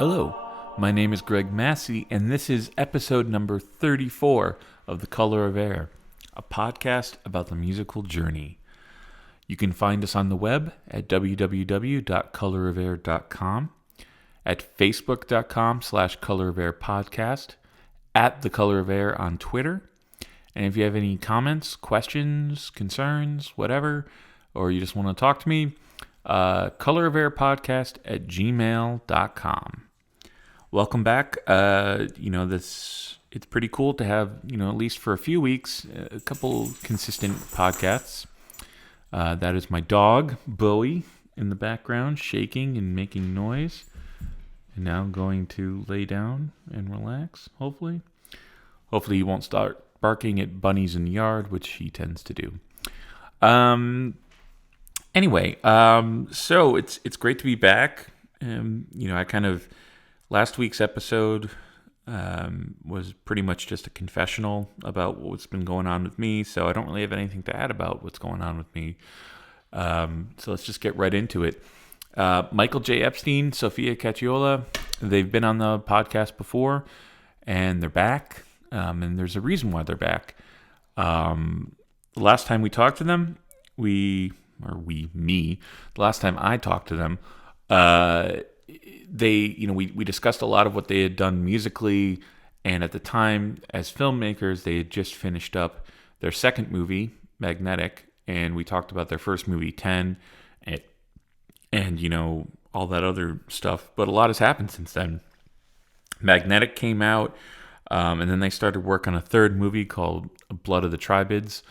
Hello, my name is Greg Massi, and this is episode number 34 of The Color of Air, a podcast about the musical journey. You can find us on the web at www.colorofair.com, at facebook.com/colorofairpodcast, at The Color of Air on Twitter. And if you have any comments, questions, concerns, whatever, or you just want to talk to me, colorofairpodcast@gmail.com. Welcome back. It's pretty cool to have, at least for a few weeks, a couple consistent podcasts. That is my dog, Bowie, in the background, shaking and making noise. And now I'm going to lay down and relax, hopefully. Hopefully he won't start barking at bunnies in the yard, which he tends to do. Anyway, so it's great to be back. Last week's episode was pretty much just a confessional about what's been going on with me, so I don't really have anything to add about what's going on with me. So let's just get right into it. Michael J. Epstein, Sophia Cacciola, they've been on the podcast before, and they're back, and there's a reason why they're back. The last time we talked to them, the last time I talked to them, we discussed a lot of what they had done musically, and at the time, as filmmakers, they had just finished up their second movie, Magnetic, and we talked about their first movie, 10, and all that other stuff. But a lot has happened since then. Magnetic came out, and then they started work on a third movie called Blood of the Tribades,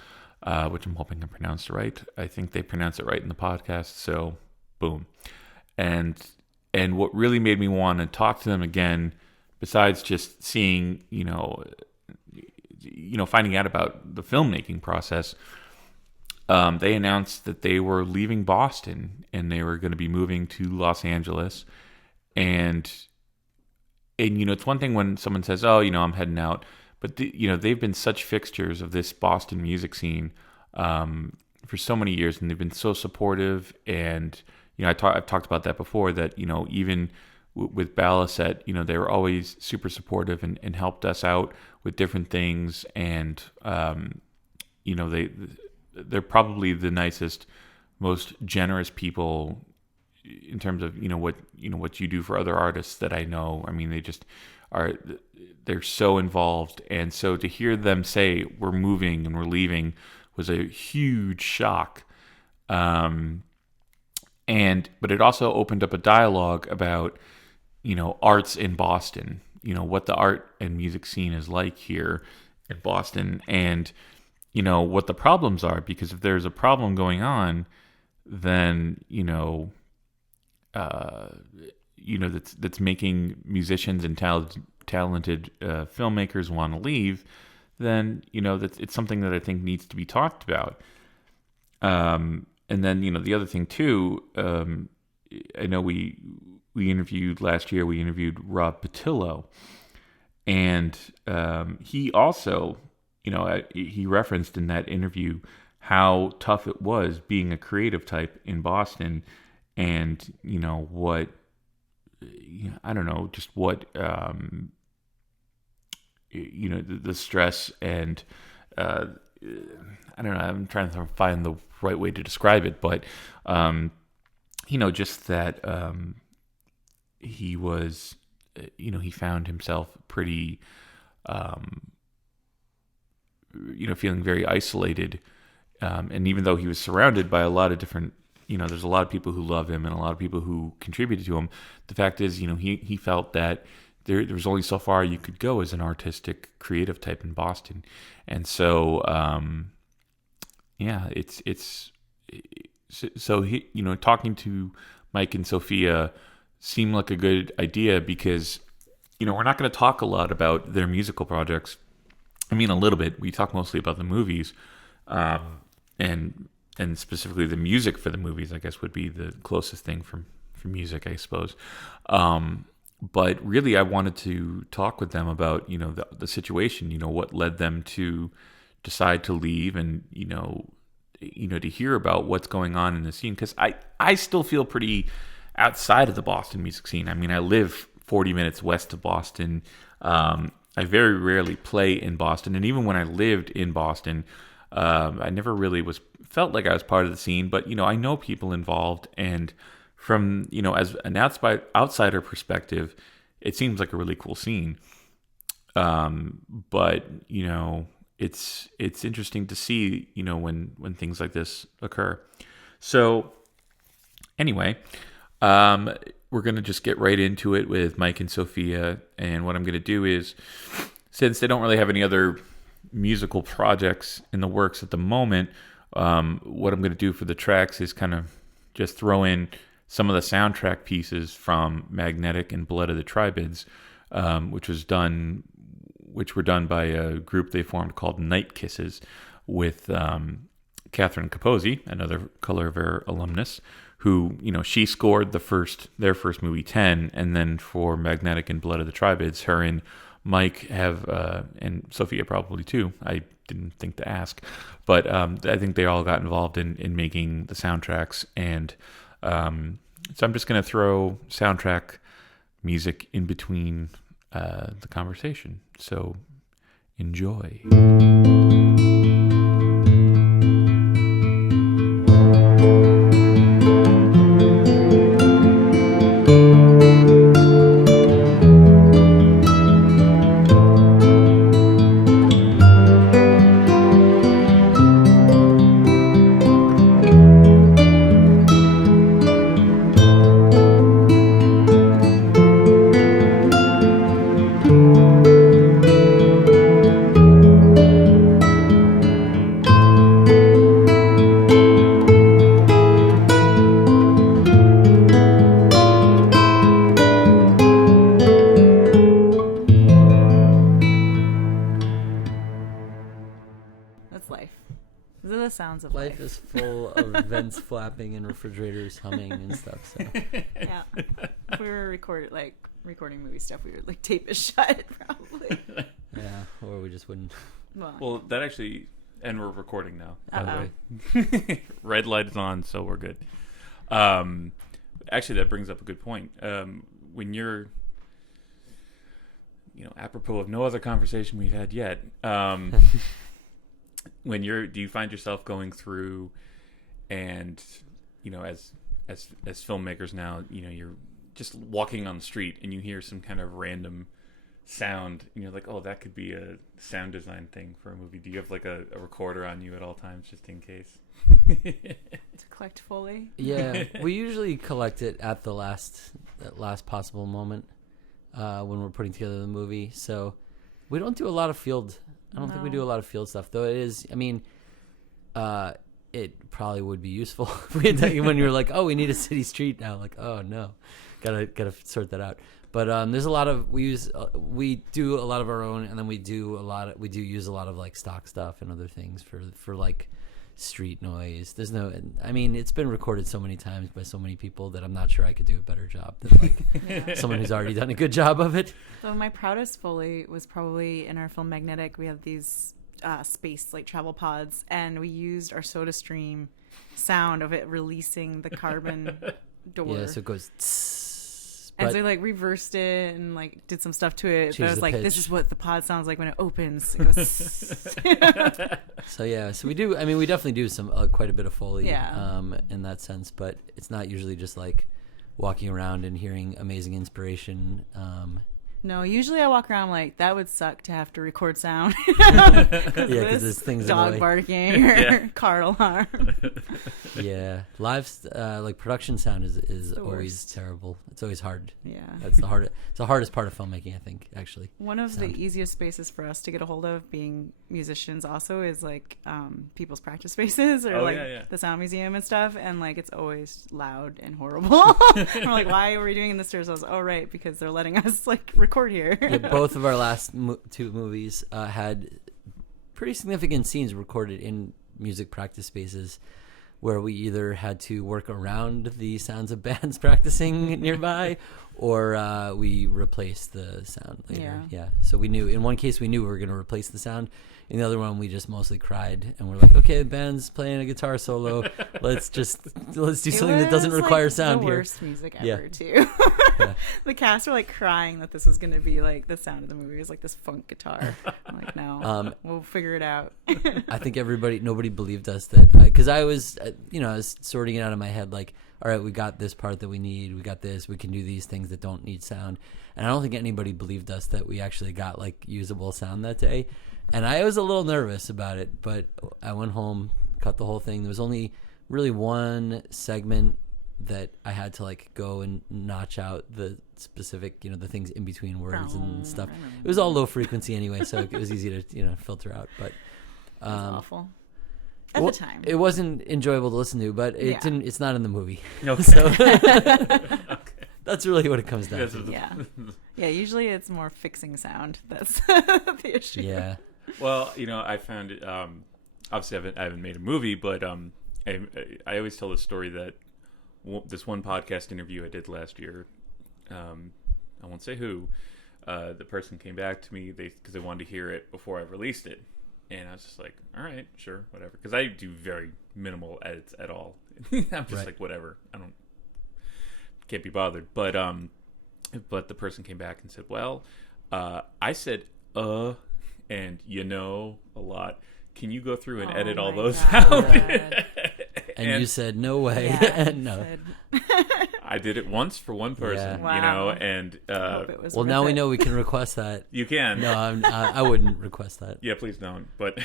which I'm hoping I pronounced it right. I think they pronounced it right in the podcast, so boom. And what really made me want to talk to them again, besides just seeing, finding out about the filmmaking process, they announced that they were leaving Boston and they were going to be moving to Los Angeles. And it's one thing when someone says, "Oh, I'm heading out," but they've been such fixtures of this Boston music scene for so many years, and they've been so supportive. And I've talked about that before, that, even with Ballaset, they were always super supportive and helped us out with different things. And, they're probably the nicest, most generous people in terms of, what you do for other artists that I know. I mean, they're so involved. And so to hear them say we're moving and we're leaving was a huge shock. But it also opened up a dialogue about, arts in Boston, what the art and music scene is like here in Boston, and, what the problems are. Because if there's a problem going on, then, that's making musicians and talented filmmakers want to leave, then, it's something that I think needs to be talked about. And then, the other thing too, I know we interviewed last year, we interviewed Rob Patillo, and he also, he referenced in that interview how tough it was being a creative type in Boston, and, what, I don't know, just what, the stress and, I don't know, I'm trying to find the right way to describe it, but, just that he was, he found himself pretty, feeling very isolated. And even though he was surrounded by a lot of different, there's a lot of people who love him and a lot of people who contributed to him, the fact is, he felt that there was only so far you could go as an artistic, creative type in Boston. And so, so he, talking to Mike and Sophia seemed like a good idea, because, we're not going to talk a lot about their musical projects. I mean, a little bit. We talk mostly about the movies, and specifically the music for the movies, I guess, would be the closest thing from music, I suppose. But really, I wanted to talk with them about, the situation, what led them to decide to leave, and, to hear about what's going on in the scene. Because I still feel pretty outside of the Boston music scene. I mean, I live 40 minutes west of Boston. I very rarely play in Boston, and even when I lived in Boston, I never really felt like I was part of the scene. But I know people involved, and from as an outsider perspective, it seems like a really cool scene. But it's interesting to see when things like this occur. So anyway, we're going to just get right into it with Mike and Sophia. And what I'm going to do is, since they don't really have any other musical projects in the works at the moment, what I'm going to do for the tracks is kind of just throw in some of the soundtrack pieces from Magnetic and Blood of the Tribades, which were done by a group they formed called Night Kisses with Catherine Capozzi, another Color of Air alumnus, who, she scored their first movie 10, and then for Magnetic and Blood of the Tribades, her and Mike have, and Sophia probably too, I didn't think to ask, but I think they all got involved in making the soundtracks, and so I'm just going to throw soundtrack music in between the conversation, so enjoy. Sounds of life is full of vents flapping and refrigerators humming and stuff. So yeah, if we were recording movie stuff, we would like tape it shut probably. Yeah, or we just wouldn't. Well, that actually, and we're recording now. By the way, red light is on, so we're good. Actually, that brings up a good point. When you're, apropos of no other conversation we've had yet. Do you find yourself going through and, as filmmakers now, you're just walking on the street and you hear some kind of random sound and you're like, oh, that could be a sound design thing for a movie. Do you have like a recorder on you at all times just in case? To collect fully? Yeah, we usually collect it at the last possible moment when we're putting together the movie. So we don't do a lot of field. I don't think we do a lot of field stuff, though. It is, it probably would be useful when you're like, oh, we need a city street now. Like, oh no, gotta sort that out. But there's a lot of we do a lot of our own, and then we do use a lot of like stock stuff and other things for like street noise. It's been recorded so many times by so many people that I'm not sure I could do a better job than like someone who's already done a good job of it. So my proudest Foley was probably in our film Magnetic. We have these space like travel pods, and we used our SodaStream sound of it releasing the carbon door. Yeah, so it goes tss. And so we like reversed it and like did some stuff to it. That was like, pitch. This is what the pod sounds like when it opens. It goes So yeah, so we do. We definitely do some quite a bit of Foley, yeah. In that sense. But it's not usually just like walking around and hearing amazing inspiration. No, usually I walk around like that would suck to have to record sound. Yeah, because there's things dog barking or car alarm. Yeah, live like production sound is always terrible. It's always hard. Yeah, that's the hardest part of filmmaking, I think. Actually, one of the easiest spaces for us to get a hold of, being musicians, also is like people's practice spaces or the sound museum and stuff, and like it's always loud and horrible. We're like, why are we doing this to ourselves? Oh, right, because they're letting us like record here. Yeah, both of our last two movies had pretty significant scenes recorded in music practice spaces where we either had to work around the sounds of bands practicing nearby or we replaced the sound later. Yeah. So we knew, in one case we knew we were going to replace the sound. In the other one, we just mostly cried, and we're like, okay, the band's playing a guitar solo. Let's do something that doesn't require sound here. The worst music ever, too. Yeah. The cast were like crying that this was going to be like the sound of the movie. It was like this funk guitar. I'm like, no, we'll figure it out. I think nobody believed us that, because I was, I was sorting it out in my head, like, all right, we got this part that we need. We got this. We can do these things that don't need sound. And I don't think anybody believed us that we actually got like usable sound that day. And I was a little nervous about it, but I went home, cut the whole thing. There was only really one segment that I had to like go and notch out the specific, the things in between words and stuff. It was all low frequency anyway, so it was easy to, filter out. But it was awful at the time. It wasn't enjoyable to listen to, but it's not in the movie. Okay. So that's really what it comes down to. Yeah. Yeah, usually it's more fixing sound. That's the issue. Yeah. Well, I found it. Obviously, I haven't made a movie, but I always tell the story that this one podcast interview I did last year. I won't say who. The person came back to me because they wanted to hear it before I released it, and I was just like, "All right, sure, whatever." Because I do very minimal edits at all. I'm just like, whatever. Can't be bothered. But the person came back and said, "Well, I said and a lot. Can you go through and edit all those out?" And you said, "No way." Yeah, no. I did it once for one person, and well, now we know we can request that. You can. No, I wouldn't request that. Yeah, please don't. But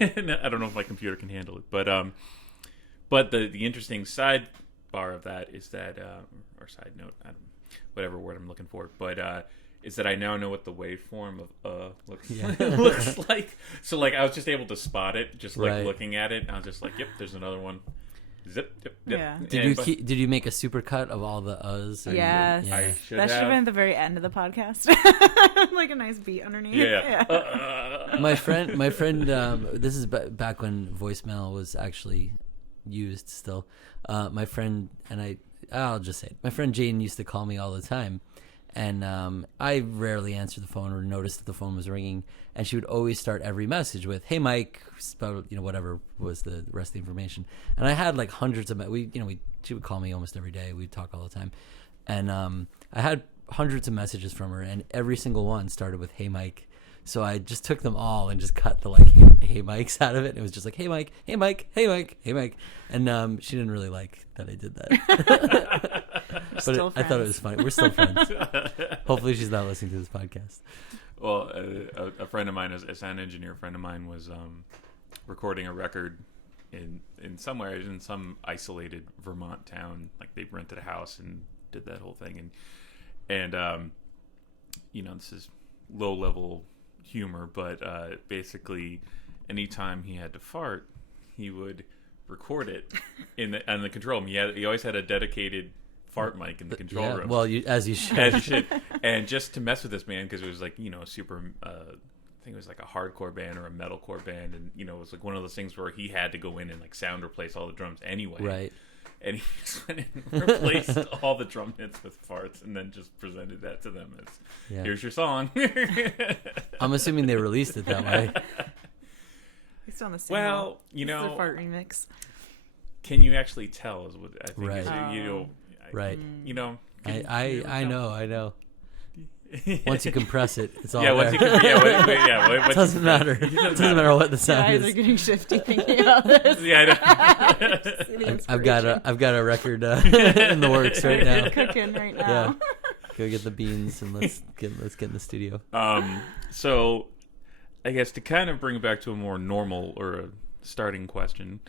I don't know if my computer can handle it. But the interesting sidebar of that is that, or side note, whatever word I'm looking for, but is that I now know what the waveform of looks like. So like I was just able to spot it, just like looking at it. And I was just like, "Yep, there's another one." Zip, zip, zip. Yeah. Did you make a supercut of all the uhs? Yes. That should have been at the very end of the podcast. Like a nice beat underneath. Yeah. My friend. This is back when voicemail was actually used still. My friend and I'll just say it. My friend Jane used to call me all the time. And I rarely answered the phone or noticed that the phone was ringing. And she would always start every message with, "Hey, Mike," about, whatever was the rest of the information. And I had like hundreds of she would call me almost every day. We'd talk all the time. And I had hundreds of messages from her, and every single one started with, "Hey, Mike." So I just took them all and just cut the like "Hey, Mike's" out of it. And it was just like, "Hey, Mike, hey, Mike, hey, Mike, hey, Mike." And she didn't really like that I did that. But I thought it was funny. We're still friends. Hopefully she's not listening to this podcast. Well, a friend of mine, a sound engineer friend of mine, was recording a record in somewhere in some isolated Vermont town. Like they rented a house and did that whole thing. And this is low level humor, but basically anytime he had to fart, he would record it on the control room. He always had a dedicated fart mic in the control room. Well, as you should. And just to mess with this man, because it was like, super, I think it was like a hardcore band or a metalcore band. And, it was like one of those things where he had to go in and like sound replace all the drums anyway. Right. And he just went and replaced all the drum hits with farts and then just presented that to them as, "Here's your song." I'm assuming they released it that way. It's on the same. Well, it's a fart remix. Can you actually tell is what I think. Right. Right. I know. Once you compress it, it's all there. It doesn't matter. It doesn't matter what the sound is. Eyes are getting shifty thinking about this. Yeah, I know. I've got a record in the works right now. Cooking right now. Yeah. Go get the beans and let's get in the studio. So I guess to kind of bring it back to a more normal or a starting question.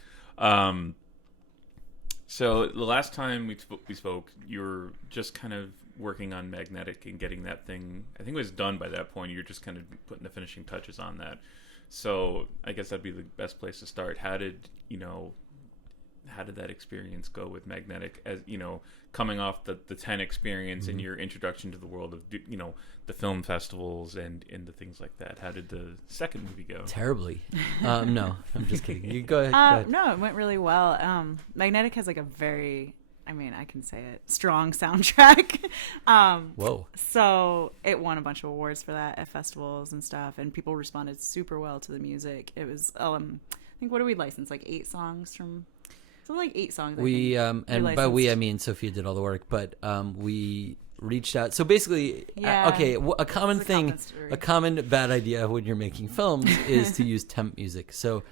So the last time we spoke, you were just kind of working on Magnetic and getting that thing. I think it was done by that point. You're just kind of putting the finishing touches on that. So I guess that'd be the best place to start. How did that experience go with Magnetic? As coming off the 10 experience and your introduction to the world of the film festivals and the things like that. How did the second movie go? Terribly. No, I'm just kidding. You go ahead. No, it went really well. Magnetic has like a very I mean, I can say it, strong soundtrack. Whoa. So it won a bunch of awards for that at festivals and stuff, and people responded super well to the music. It was, I think, what did we license? Like 8 songs from, something like 8 songs. We, and by we, I mean Sophia did all the work, but we reached out. So basically, a common bad idea when you're making films is to use temp music. So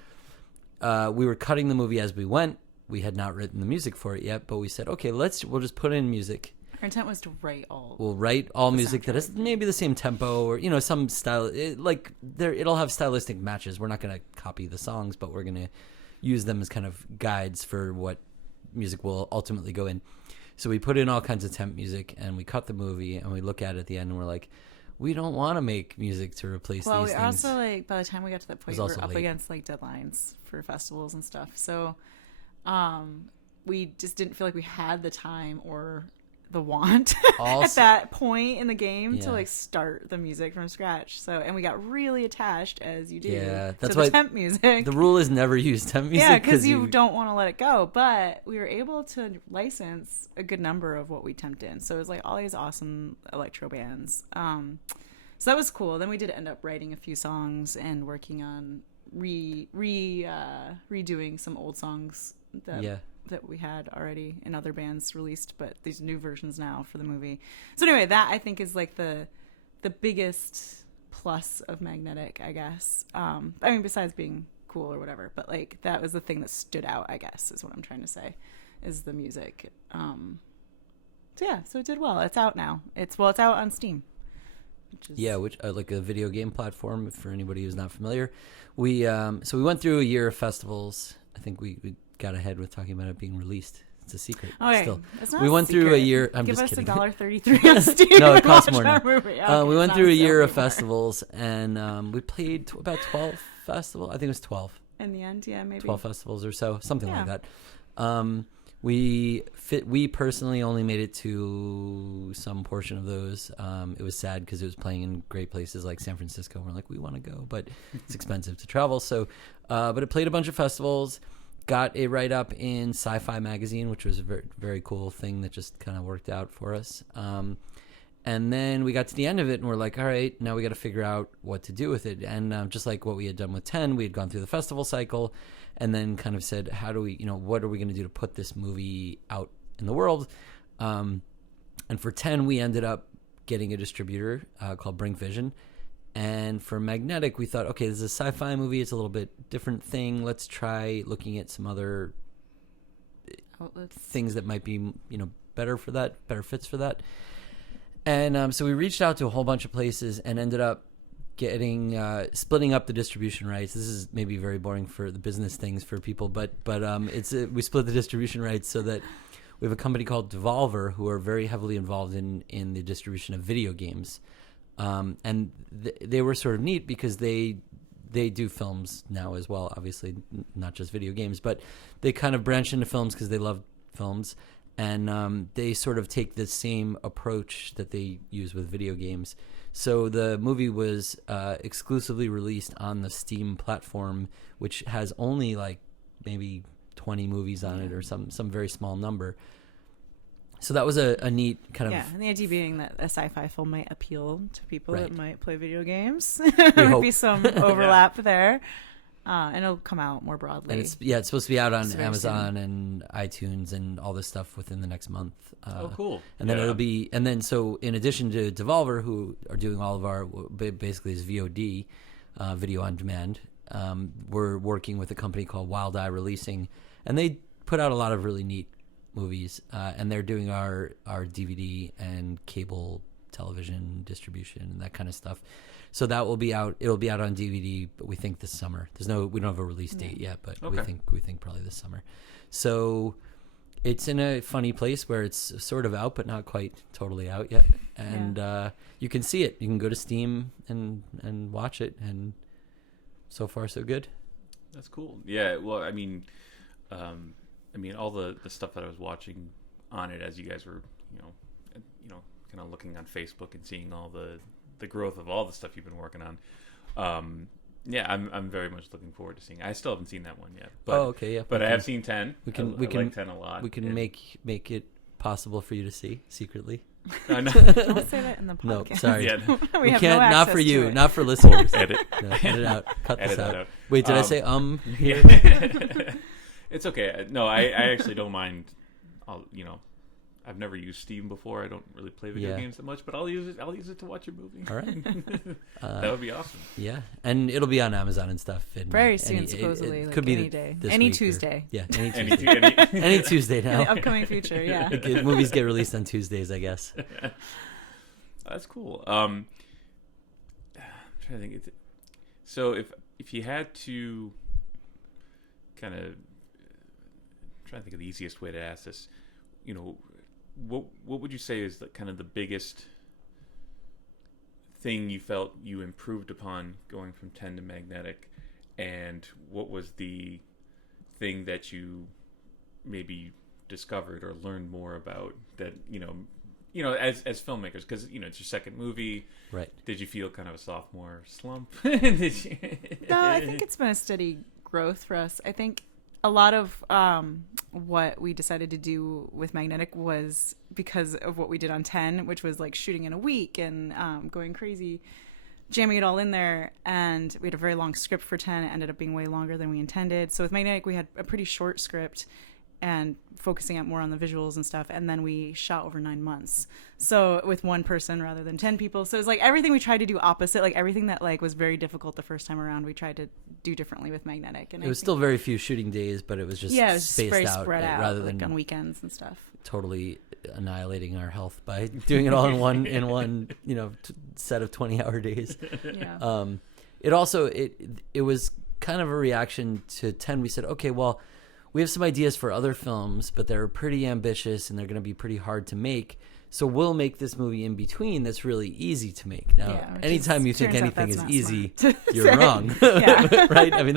we were cutting the movie as we went. We had not written the music for it yet, but we said, okay, we'll just put in music. Our intent was to write all. We'll write all music that is maybe the same tempo or, some style. It'll have stylistic matches. We're not going to copy the songs, but we're going to use them as kind of guides for what music will ultimately go in. So we put in all kinds of temp music, and we cut the movie, and we look at it at the end, and we're like, we don't want to make music to replace these things. Well, we also, by the time we got to that point, we were up against, deadlines for festivals and stuff. So we just didn't feel like we had the time or the want at that point in the game to start the music from scratch. So, and we got really attached, as you do, that's to the temp music. The rule is never use temp music. Yeah, because you don't want to let it go. But we were able to license a good number of what we temped in. So it was all these awesome electro bands. So that was cool. Then we did end up writing a few songs and working on redoing some old songs that we had already in other bands released, but these new versions now for the movie. So anyway, that I think is the biggest plus of Magnetic, I guess. I mean, besides being cool or whatever, but that was the thing that stood out, I guess, is what I'm trying to say, is the music. So it did well. It's out now. It's out on Steam. Which like a video game platform for anybody who's not familiar. We went through a year of festivals. I think we got ahead with talking about it being released. It's a secret. Okay. Still, it's not we went through a year. I'm Give just us kidding. $1.33 on Steam. No, it costs more now. Okay, we went through a year of festivals, and we played about 12 festivals. I think it was 12. In the end, maybe 12 festivals or so, something like that. We personally only made it to some portion of those. It was sad because it was playing in great places like San Francisco. We're like, we want to go, but it's expensive to travel. So, but it played a bunch of festivals. Got a write-up in Sci-Fi Magazine, which was a very, very cool thing that just kind of worked out for us. And then we got to the end of it, and we're like, all right, now we got to figure out what to do with it. And just like what we had done with 10, we had gone through the festival cycle and then kind of said, how do we, what are we going to do to put this movie out in the world? And for 10, we ended up getting a distributor called Brink Vision. And for Magnetic, we thought, okay, this is a sci-fi movie. It's a little bit different thing. Let's try looking at some other outlets, things that might be, better for that, better fits for that. And so we reached out to a whole bunch of places and ended up getting splitting up the distribution rights. This is maybe very boring for the business things for people, but we split the distribution rights so that we have a company called Devolver who are very heavily involved in the distribution of video games. And they were sort of neat because they do films now as well, obviously not just video games, but they kind of branch into films because they love films, and they sort of take the same approach that they use with video games. So the movie was exclusively released on the Steam platform, which has only maybe 20 movies on it or some very small number. So that was a neat kind of... Yeah, and the idea being that a sci-fi film might appeal to people that might play video games. There might be some overlap there. And it'll come out more broadly. And it's supposed to be out on Amazon and iTunes and all this stuff within the next month. Cool. And then it'll be... And then so in addition to Devolver, who are doing all of our... Basically is VOD, video on demand, we're working with a company called Wild Eye Releasing. And they put out a lot of really neat movies, and they're doing our DVD and cable television distribution and that kind of stuff. So that will be out. It'll be out on DVD, but we think this summer. We don't have a release date yet, but we think probably this summer. So it's in a funny place where it's sort of out, but not quite totally out yet. And you can see it. You can go to Steam and watch it. And so far, so good. That's cool. Yeah. Well, I mean, all the stuff that I was watching on it as you guys were, kind of looking on Facebook and seeing all the growth of all the stuff you've been working on. Yeah, I'm very much looking forward to seeing it. I still haven't seen that one yet. But, okay, yeah. But I have seen 10. We I like 10 a lot. We can make it possible for you to see secretly. No. Don't say that in the podcast. No, sorry. Yeah. we have can't. No Not for access you. to it. Not for listeners. Edit. No, edit out. Cut Edit this that out. out. Wait, did I say here? It's okay. No, I actually don't mind. I've never used Steam before. I don't really play video games that much, but I'll use it to watch a movie. All right. That would be awesome. Yeah, and it'll be on Amazon and stuff. And very soon, supposedly. It like could be any day. this Any week Tuesday. Any Tuesday. Any Tuesday In now. the upcoming future, yeah. Movies get released on Tuesdays, I guess. That's cool. I'm trying to think. So if you had to kind of trying to think of the easiest way to ask this, what would you say is kind of the biggest thing you felt you improved upon going from 10 to Magnetic, and what was the thing that you maybe discovered or learned more about that as filmmakers, because it's your second movie, right? Did you feel kind of a sophomore slump? Did you? No, I think it's been a steady growth for us. I think a lot of what we decided to do with Magnetic was because of what we did on 10, which was like shooting in a week and going crazy, jamming it all in there. And we had a very long script for 10. It ended up being way longer than we intended. So with Magnetic, we had a pretty short script and focusing more on the visuals and stuff. And then we shot over 9 months. So with one person rather than 10 people. So it's like everything we tried to do opposite, like everything that like was very difficult the first time around, we tried to do differently with Magnetic. And it was still very few shooting days, but it was just spaced out, spread out rather like than on weekends and stuff. Totally annihilating our health by doing it all in one set of 20-hour days. Yeah. It also it was kind of a reaction to 10. We said, okay, well, we have some ideas for other films, but they're pretty ambitious and they're going to be pretty hard to make. So we'll make this movie in between that's really easy to make. Now, anytime you think anything is easy, you're wrong. Right? I mean,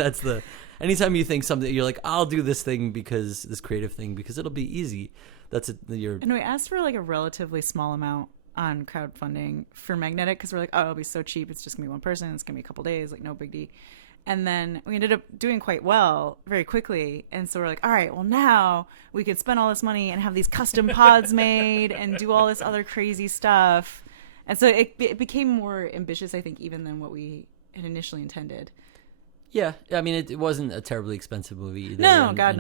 anytime you think something, you're like, I'll do this creative thing because it'll be easy. That's it. And we asked for like a relatively small amount on crowdfunding for Magnetic because we're like, oh, it'll be so cheap. It's just going to be one person. It's going to be a couple days, like no big deal. And then we ended up doing quite well very quickly. And so we're like, all right, well, now we could spend all this money and have these custom pods made and do all this other crazy stuff. And so it became more ambitious, I think, even than what we had initially intended. Yeah. I mean, it wasn't a terribly expensive movie either. No, but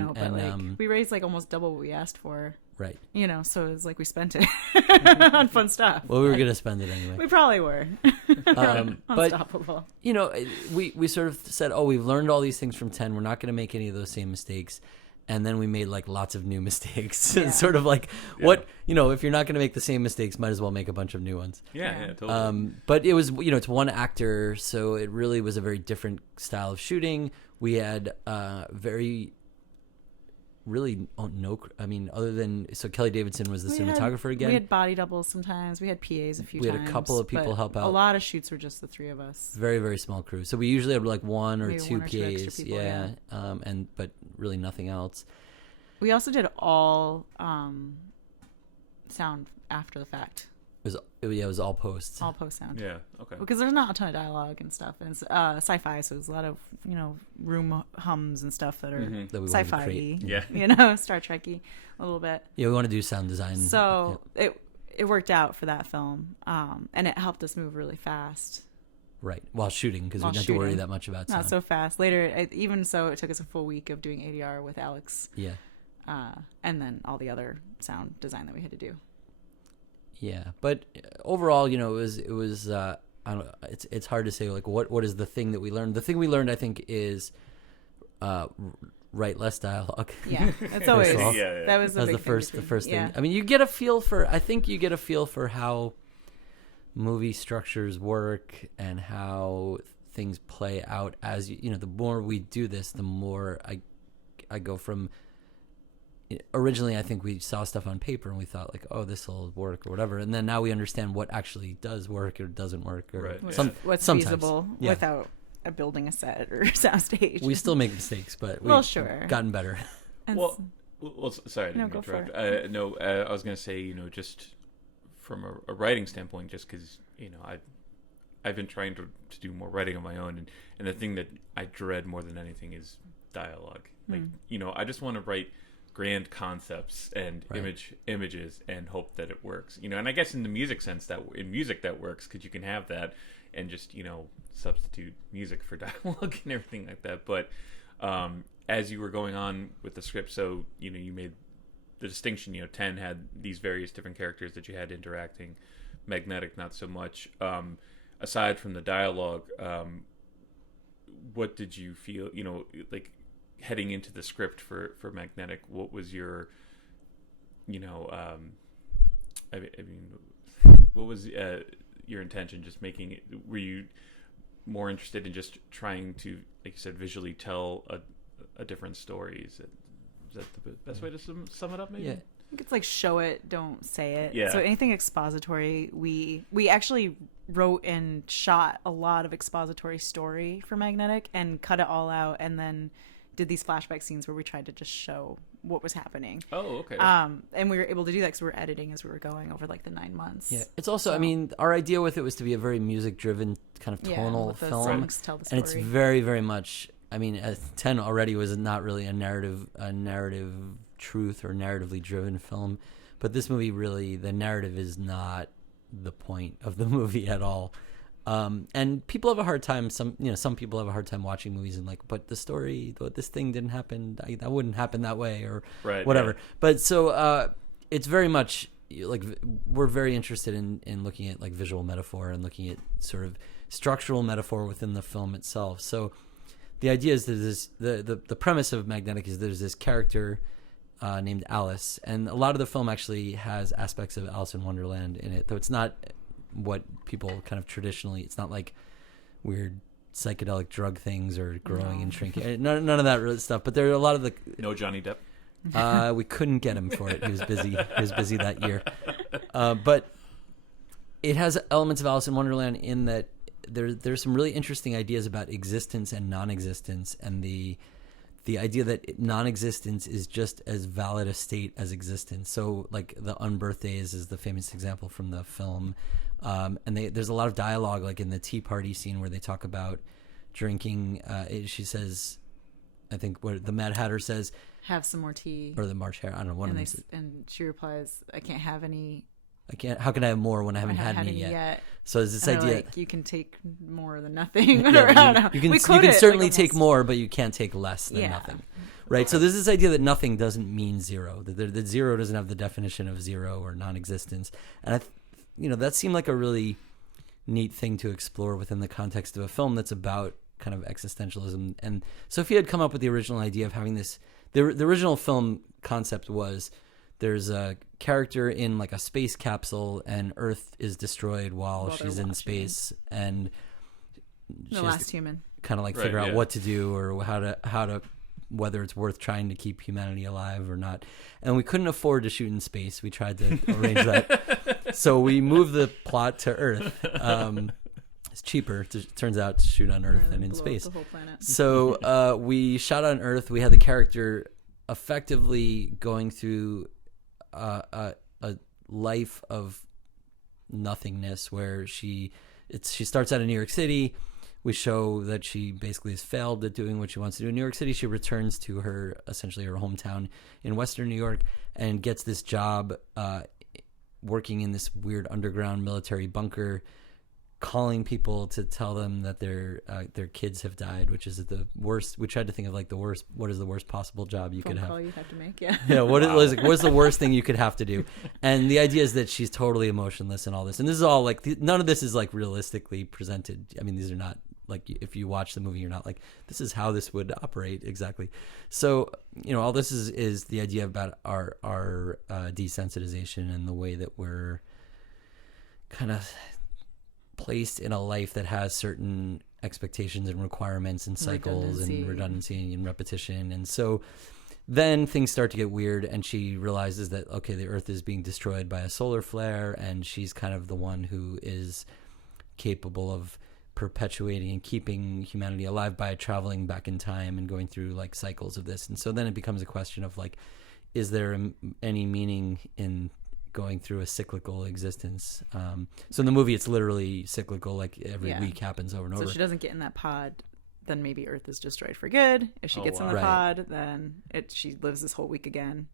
we raised like almost double what we asked for. Right. So it was like we spent it on fun stuff. Well, we were going to spend it anyway. We probably were. Unstoppable. But, we sort of said, oh, we've learned all these things from 10. We're not going to make any of those same mistakes. And then we made like lots of new mistakes. Yeah. Sort of like if you're not going to make the same mistakes, might as well make a bunch of new ones. Yeah, totally. But it was, it's one actor. So it really was a very different style of shooting. We had other than Kelly Davidson was the cinematographer again. We had body doubles sometimes. We had PAs a few times. We had a couple of people help out. A lot of shoots were just the three of us. Very, very small crew. So we usually had like one or two PAs. People, yeah. But really nothing else. We also did all sound after the fact. It was all post. All post sound. Yeah, okay. Because there's not a ton of dialogue and stuff. And it's sci-fi, so there's a lot of, room hums and stuff that are sci-fi-y. Yeah. Star Trek-y a little bit. Yeah, we want to do sound design. So it worked out for that film. And it helped us move really fast. Right, while shooting, because we didn't have to worry that much about sound. Not so fast. Later, even so, it took us a full week of doing ADR with Allix. Yeah. And then all the other sound design that we had to do. Yeah, but overall, it was. I don't know. It's hard to say like what is the thing that we learned. The thing we learned, I think, is write less dialogue. Yeah, that's always that was the first thing. I mean, you get a feel for. I think you get a feel for how movie structures work and how things play out as the more we do this, the more I go from. Originally, I think we saw stuff on paper and we thought like, oh, this will work or whatever. And then now we understand what actually does work or doesn't work. Or what's feasible without building a set or soundstage. We still make mistakes, but we've gotten better. Well, sorry, I didn't go for it. I was going to say, just from a writing standpoint, just because, I've been trying to do more writing on my own, and the thing that I dread more than anything is dialogue. Like, I just want to write grand concepts and images and hope that it works. And I guess in the music sense, that in music that works, because you can have that and just substitute music for dialogue and everything like that. But as you were going on with the script, so you made the distinction. 10 had these various different characters that you had interacting. Magnetic, not so much. Aside from the dialogue, what did you feel? Like heading into the script for Magnetic, what was your, what was your intention? Just making it? Were you more interested in just trying to, like you said, visually tell a different story? Is that the best way to sum it up? Maybe. Yeah. I think it's like show it, don't say it. Yeah. So anything expository, we actually wrote and shot a lot of expository story for Magnetic and cut it all out, and then did these flashback scenes where we tried to just show what was happening. Oh, okay. And we were able to do that because we were editing as we were going over like the 9 months. Yeah, it's also, I mean, our idea with it was to be a very music-driven kind of tonal let the film, songs tell the story. and it's very, very much. I mean, 10 already was not really a narrative truth or narratively driven film, but this movie really, the narrative is not the point of the movie at all. And people have a hard time. Some people have a hard time watching movies and like, but the story, this thing didn't happen. That wouldn't happen that way, or whatever. Yeah. But so it's very much like we're very interested in looking at like visual metaphor and looking at sort of structural metaphor within the film itself. So the idea is that the premise of Magnetic is there's this character named Alice, and a lot of the film actually has aspects of Alice in Wonderland in it, though it's not what people kind of traditionally, it's not like weird psychedelic drug things or growing and shrinking, none of that real stuff, but there are a lot of the no Johnny Depp. We couldn't get him for it. He was busy that year, but it has elements of Alice in Wonderland in that there's some really interesting ideas about existence and non-existence, and the idea that non-existence is just as valid a state as existence. So like the unbirthdays is the famous example from the film. And there's a lot of dialogue like in the tea party scene where they talk about drinking. She says, I think what the Mad Hatter says, have some more tea. Or the March Hare, I don't know, one of them. And she replies, I can't have any. How can I have more when I haven't had any yet? So there's this idea, like, you can take more than nothing. I don't know. You can certainly take more, but you can't take less than nothing, right? So there's this idea that nothing doesn't mean zero. That zero doesn't have the definition of zero or non-existence, and that seemed like a really neat thing to explore within the context of a film that's about kind of existentialism. And Sophia had come up with the original idea of having this. The original film concept was, there's a character in like a space capsule and Earth is destroyed while she's in space, and the last human kind of like figure out what to do or how to whether it's worth trying to keep humanity alive or not. And we couldn't afford to shoot in space. We tried to arrange that. So we moved the plot to Earth. It's cheaper, turns out, to shoot on Earth than in space. The whole planet. So we shot on Earth. We had the character effectively going through a life of nothingness where she starts out in New York City. We show that she basically has failed at doing what she wants to do in New York City. She returns to essentially her hometown in Western New York and gets this job working in this weird underground military bunker, calling people to tell them that their kids have died, which is the worst. We tried to think of like the worst. What is the worst possible job you could have? Phone call you have to make, yeah. Yeah. What's the worst thing you could have to do? And the idea is that she's totally emotionless and all this. And this is all like none of this is like realistically presented. I mean, these are not like, if you watch the movie, you're not like, this is how this would operate exactly. So all this is the idea about our desensitization and the way that we're kind of placed in a life that has certain expectations and requirements and cycles and redundancy and repetition. And so then things start to get weird, and she realizes that, okay, the Earth is being destroyed by a solar flare, and she's kind of the one who is capable of perpetuating and keeping humanity alive by traveling back in time and going through like cycles of this. And so then it becomes a question of like, is there any meaning in going through a cyclical existence. So in the movie, it's literally cyclical, like every week happens over and over. So she doesn't get in that pod, then maybe Earth is destroyed for good. If she gets in the pod, then she lives this whole week again,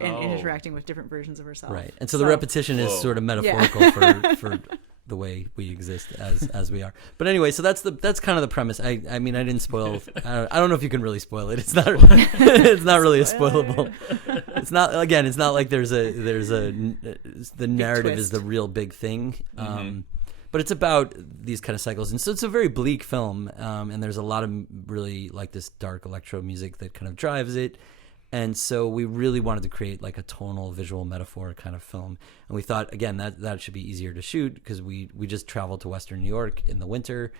and interacting with different versions of herself. Right, and so the repetition is sort of metaphorical for the way we exist as we are. But anyway, so that's kind of the premise. I mean, I didn't spoil. I don't know if you can really spoil it. It's not. It's not really a spoilable. It's not. Again, it's not like there's a the narrative is the real big thing. But it's about these kind of cycles, and so it's a very bleak film. And there's a lot of really like this dark electro music that kind of drives it. And so we really wanted to create like a tonal visual metaphor kind of film. And we thought, again, that should be easier to shoot because we just traveled to Western New York in the winter.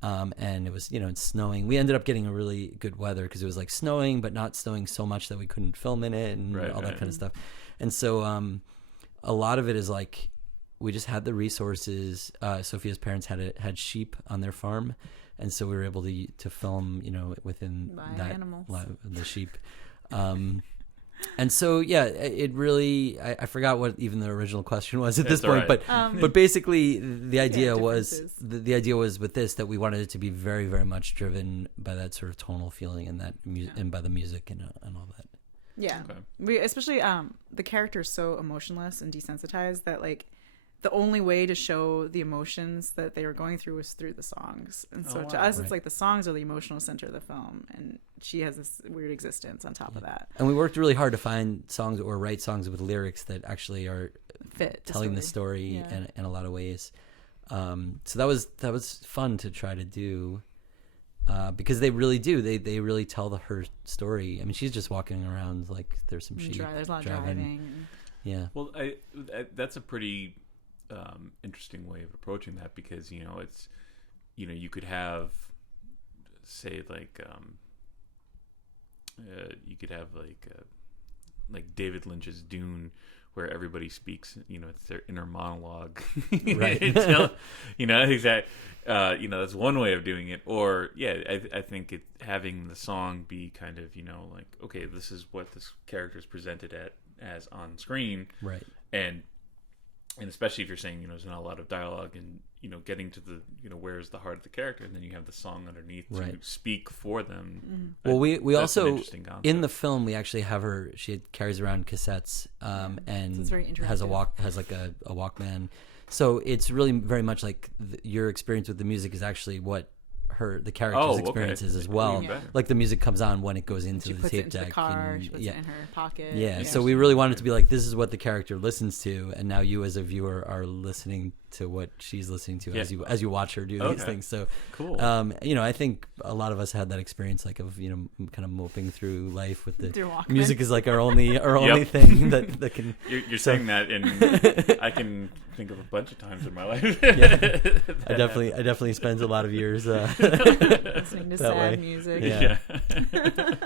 And it was, it's snowing. We ended up getting a really good weather because it was like snowing, but not snowing so much that we couldn't film in it and all that kind of stuff. And so a lot of it is like we just had the resources. Sophia's parents had sheep on their farm. And so we were able to film, within the sheep. And so it really I forgot what even the original question was at this point, right. But basically the idea was the idea was with this that we wanted it to be very, very much driven by that sort of tonal feeling and that and by the music and all that. Yeah, we especially the character is so emotionless and desensitized that like the only way to show the emotions that they were going through was through the songs. And so to us, it's like the songs are the emotional center of the film. And she has this weird existence on top of that. And we worked really hard to find songs or write songs with lyrics that actually are telling the story in a lot of ways. So that was fun to try to do because they really do. They really tell her story. I mean, she's just walking around like there's some sheep. There's a lot of driving. Yeah. Well, that's a pretty... interesting way of approaching that because it's you could have say like you could have like David Lynch's Dune where everybody speaks it's their inner monologue right exactly that's one way of doing it or I think having the song be kind of like okay this is what this character is presented as on screen right and especially if you're saying, there's not a lot of dialogue and, getting to the, where's the heart of the character. And then you have the song underneath to speak for them. Mm-hmm. Well, we also, in the film, we actually have her, she carries around cassettes and so has like a Walkman. So it's really very much like your experience with the music is actually what the character's experiences as well. Like the music comes on when it goes into the tape deck. The car, she puts it in her pocket. Yeah, so we really wanted to be like, this is what the character listens to, and now you as a viewer are listening to what she's listening to as you watch her do these things. So cool. I think a lot of us had that experience, like of kind of moping through life with the music is like our only thing that can. You're saying that, and I can think of a bunch of times in my life. I definitely spent a lot of years listening to sad music. Yeah.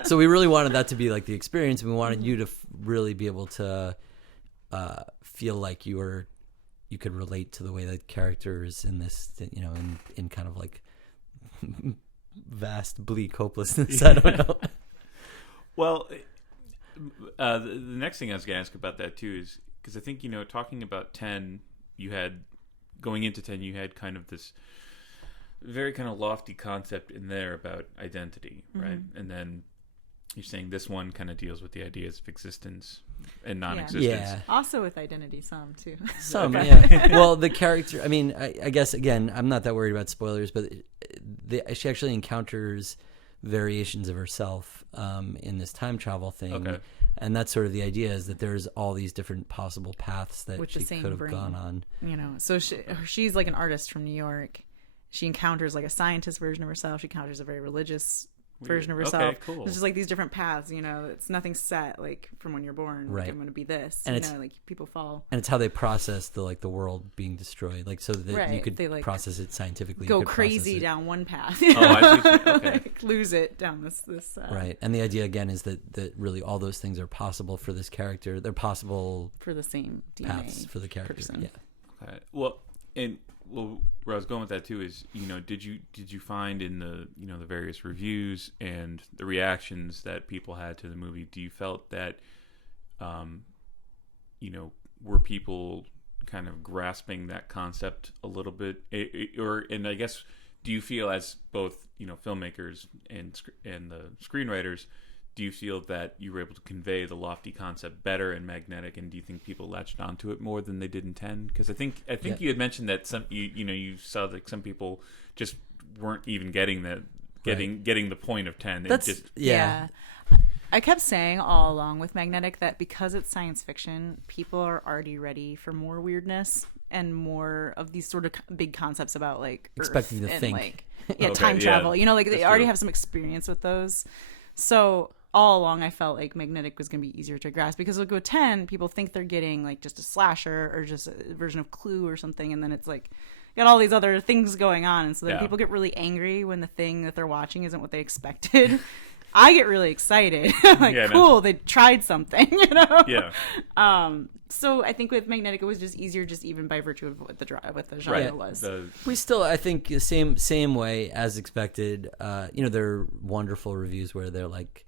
So we really wanted that to be like the experience, and we wanted you to really be able to feel like you could relate to the way that characters in this, in kind of like vast, bleak hopelessness. I don't know. Well, the next thing I was going to ask about that too is because I think talking about 10, going into 10, you had kind of this very kind of lofty concept in there about identity, right? And then you're saying this one kind of deals with the ideas of existence and non-existence. Yeah. Also with identity, some too. Some, yeah. Well, the character, I mean, I guess, again, I'm not that worried about spoilers, but she actually encounters variations of herself in this time travel thing. Okay. And that's sort of the idea, is that there's all these different possible paths that she could have gone on. So she's like an artist from New York. She encounters like a scientist version of herself. She encounters a very religious version of herself. Okay, cool. It's just like these different paths, it's nothing set like from when you're born. Right. Like, I'm going to be this. And it's like people fall. And it's how they process the world being destroyed, like so that you could process it scientifically. Go crazy down one path. Oh, I see. Okay. Like, lose it down this. Right. And the idea again is that really all those things are possible for this character. They're possible for the same DNA paths for the character. Person. Yeah. Okay. Well, where I was going with that too is, did you find in the the various reviews and the reactions that people had to the movie, do you felt that were people kind of grasping that concept a little bit, and I guess, do you feel, as both filmmakers and the screenwriters, do you feel that you were able to convey the lofty concept better in Magnetic, and do you think people latched onto it more than they did in 10? Because I think you had mentioned that some you saw that some people just weren't even getting the point of 10. Yeah. I kept saying all along with Magnetic that because it's science fiction, people are already ready for more weirdness and more of these sort of big concepts about like expecting Earth to and think. like time travel. They already have some experience with those. So all along I felt like Magnetic was going to be easier to grasp, because like with 10, people think they're getting like just a slasher or just a version of Clue or something, and then it's like got all these other things going on, and so then people get really angry when the thing that they're watching isn't what they expected. I get really excited. Cool, they tried something, Yeah. So I think with Magnetic, it was just easier, just even by virtue of what the genre was. We still, I think, the same way as expected. There are wonderful reviews where they're like,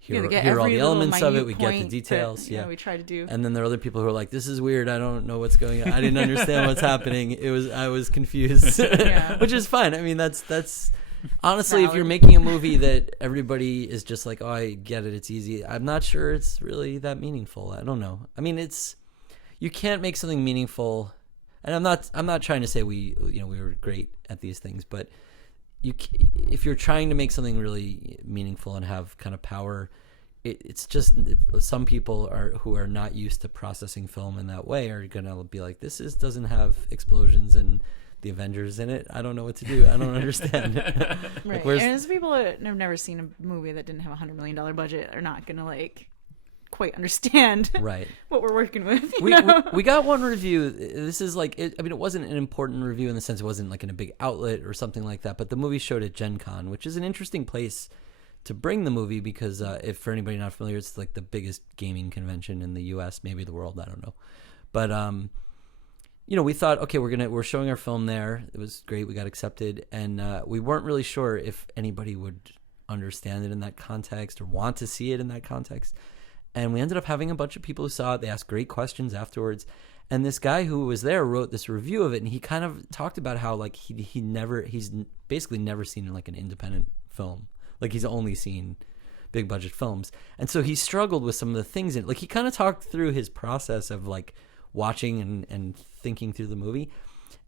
here are all the elements of it. We get the details. We try to do. And then there are other people who are like, this is weird. I don't know what's going on. I didn't understand what's happening. I was confused, which is fine. I mean, that's. Honestly, if you're making a movie that everybody is just like, oh, I get it, it's easy, I'm not sure it's really that meaningful. I don't know. I mean, you can't make something meaningful, and I'm not trying to say we were great at these things, but if you're trying to make something really meaningful and have kind of power, it's just some people who are not used to processing film in that way are gonna be like, this doesn't have explosions and the Avengers in it. I don't know what to do. I don't understand. Right. And as people that have never seen a movie that didn't have $100 million budget are not going to like quite understand what we're working with. We got one review. This is like, it wasn't an important review in the sense it wasn't like in a big outlet or something like that, but the movie showed at Gen Con, which is an interesting place to bring the movie because if for anybody not familiar, it's like the biggest gaming convention in the US, maybe the world, I don't know. But we thought, okay, we're showing our film there. It was great. We got accepted, and we weren't really sure if anybody would understand it in that context or want to see it in that context. And we ended up having a bunch of people who saw it. They asked great questions afterwards. And this guy who was there wrote this review of it, and he kind of talked about how like he's basically never seen like an independent film. Like he's only seen big budget films, and so he struggled with some of the things in it. Like he kind of talked through his process of like watching and thinking through the movie,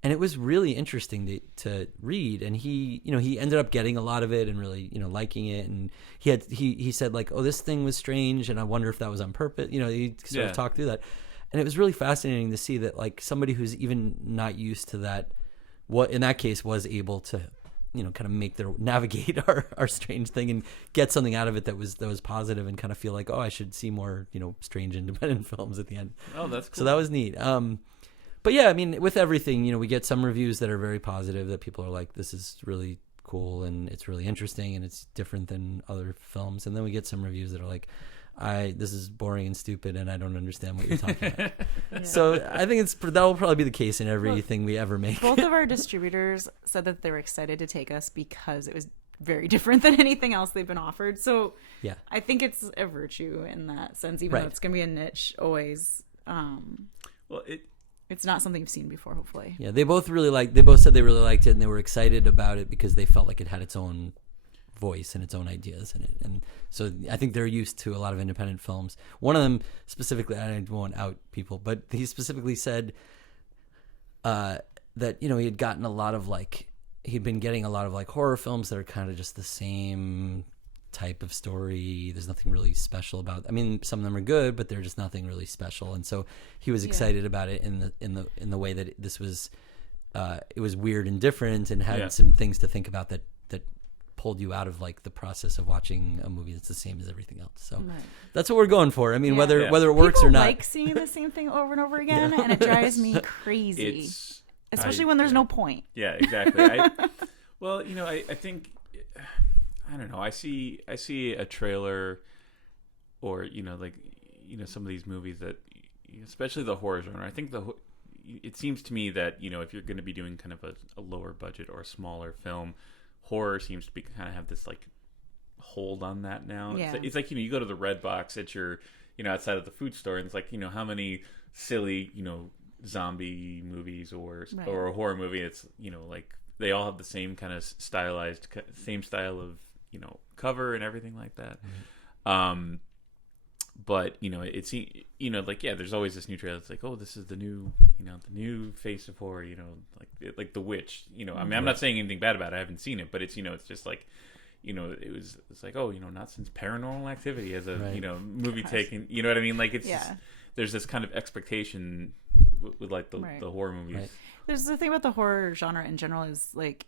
and it was really interesting to read. And he ended up getting a lot of it and really liking it. And he said like, oh, this thing was strange, and I wonder if that was on purpose. He sort of talked through that, and it was really fascinating to see that like somebody who's even not used to that, what in that case was able to kind of navigate our strange thing and get something out of it that was positive, and kind of feel like, oh, I should see more strange independent films at the end. Oh, that's cool. So that was neat. But yeah, I mean, with everything, we get some reviews that are very positive, that people are like, this is really cool and it's really interesting and it's different than other films. And then we get some reviews that are like, this is boring and stupid and I don't understand what you're talking about. Yeah. So I think that will probably be the case in everything we ever make. Both of our distributors said that they were excited to take us because it was very different than anything else they've been offered. So yeah, I think it's a virtue in that sense, even though it's going to be a niche always. It's not something you've seen before, hopefully. Yeah, they both said they really liked it, and they were excited about it because they felt like it had its own voice and its own ideas in it. And so I think they're used to a lot of independent films. One of them specifically, I won't out people, but he specifically said that, he had gotten he'd been getting a lot of like horror films that are kind of just the same type of story. There's nothing really special about. I mean, some of them are good, but they're just nothing really special. And so he was excited about it in the way that this was. It was weird and different, and had some things to think about that pulled you out of like the process of watching a movie that's the same as everything else. So that's what we're going for. I mean, whether it works People or not. like seeing the same thing over and over again, and it drives me crazy. Especially when there's no point. Yeah, exactly. I think, I don't know. I see a trailer, or some of these movies that, especially the horror genre. I think it seems to me that if you're going to be doing kind of a lower budget or a smaller film, horror seems to be kind of have this like hold on that now. Yeah. It's like you go to the Red Box at your outside of the food store, and it's like how many silly, zombie movies or Right. or a horror movie. It's like they all have the same kind of stylized, same style of cover and everything like that. But it's like there's always this new trailer. It's like, oh, this is the new the new face of horror. Like The Witch. I mean, I'm not saying anything bad about it. I haven't seen it, but it's it's just like it's like, oh, not since Paranormal Activity as a movie taken. You know what I mean? Like it's just, there's this kind of expectation with like the horror movies. Right. There's the thing about the horror genre in general is like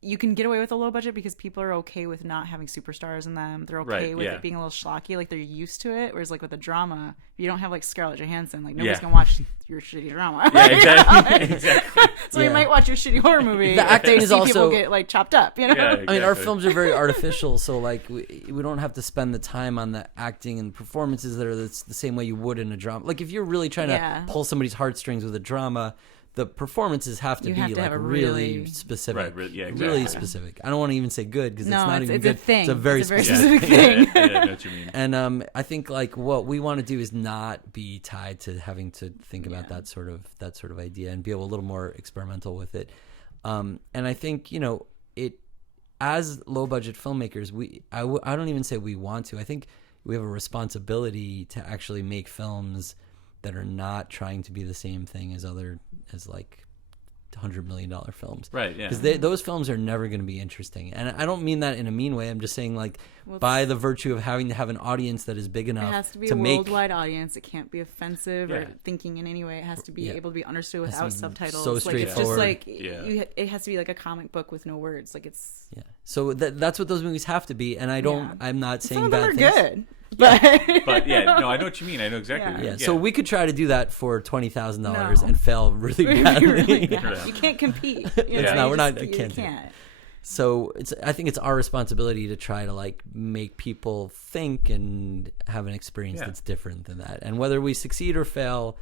you can get away with a low budget because people are okay with not having superstars in them. They're okay with it being a little schlocky, like they're used to it. Whereas like with a drama, if you don't have like Scarlett Johansson, like nobody's gonna watch your shitty drama. Yeah, exactly. Exactly. So you might watch your shitty horror movie. The acting is also people get like chopped up. Yeah, exactly. I mean, our films are very artificial, so like we don't have to spend the time on the acting and performances that are the same way you would in a drama. Like if you're really trying to pull somebody's heartstrings with a drama, the performances have to be like really specific. Right, yeah, exactly. Really specific. I don't want to even say good because it's not even good. A thing. It's a very specific thing. Yeah, I know what you mean. And I think like what we want to do is not be tied to having to think about that sort of idea and be a little more experimental with it. And I think it as low budget filmmakers, I don't even say we want to. I think we have a responsibility to actually make films that are not trying to be the same thing as like $100 million films. Right, yeah. Because those films are never going to be interesting. And I don't mean that in a mean way. I'm just saying like by the virtue of having to have an audience that is big enough it has to be a worldwide audience. It can't be offensive or thinking in any way. It has to be able to be understood without subtitles. So straightforward. Like it's just like it has to be like a comic book with no words. Like it's So that's what those movies have to be. And I'm not saying some of bad them things. are good. But no, I know what you mean. I know exactly. What you mean. So we could try to do that for $20,000 and fail really badly. You can't compete. We're not. You Can't. can't. So I think it's our responsibility to try to like make people think and have an experience that's different than that. And whether we succeed or fail,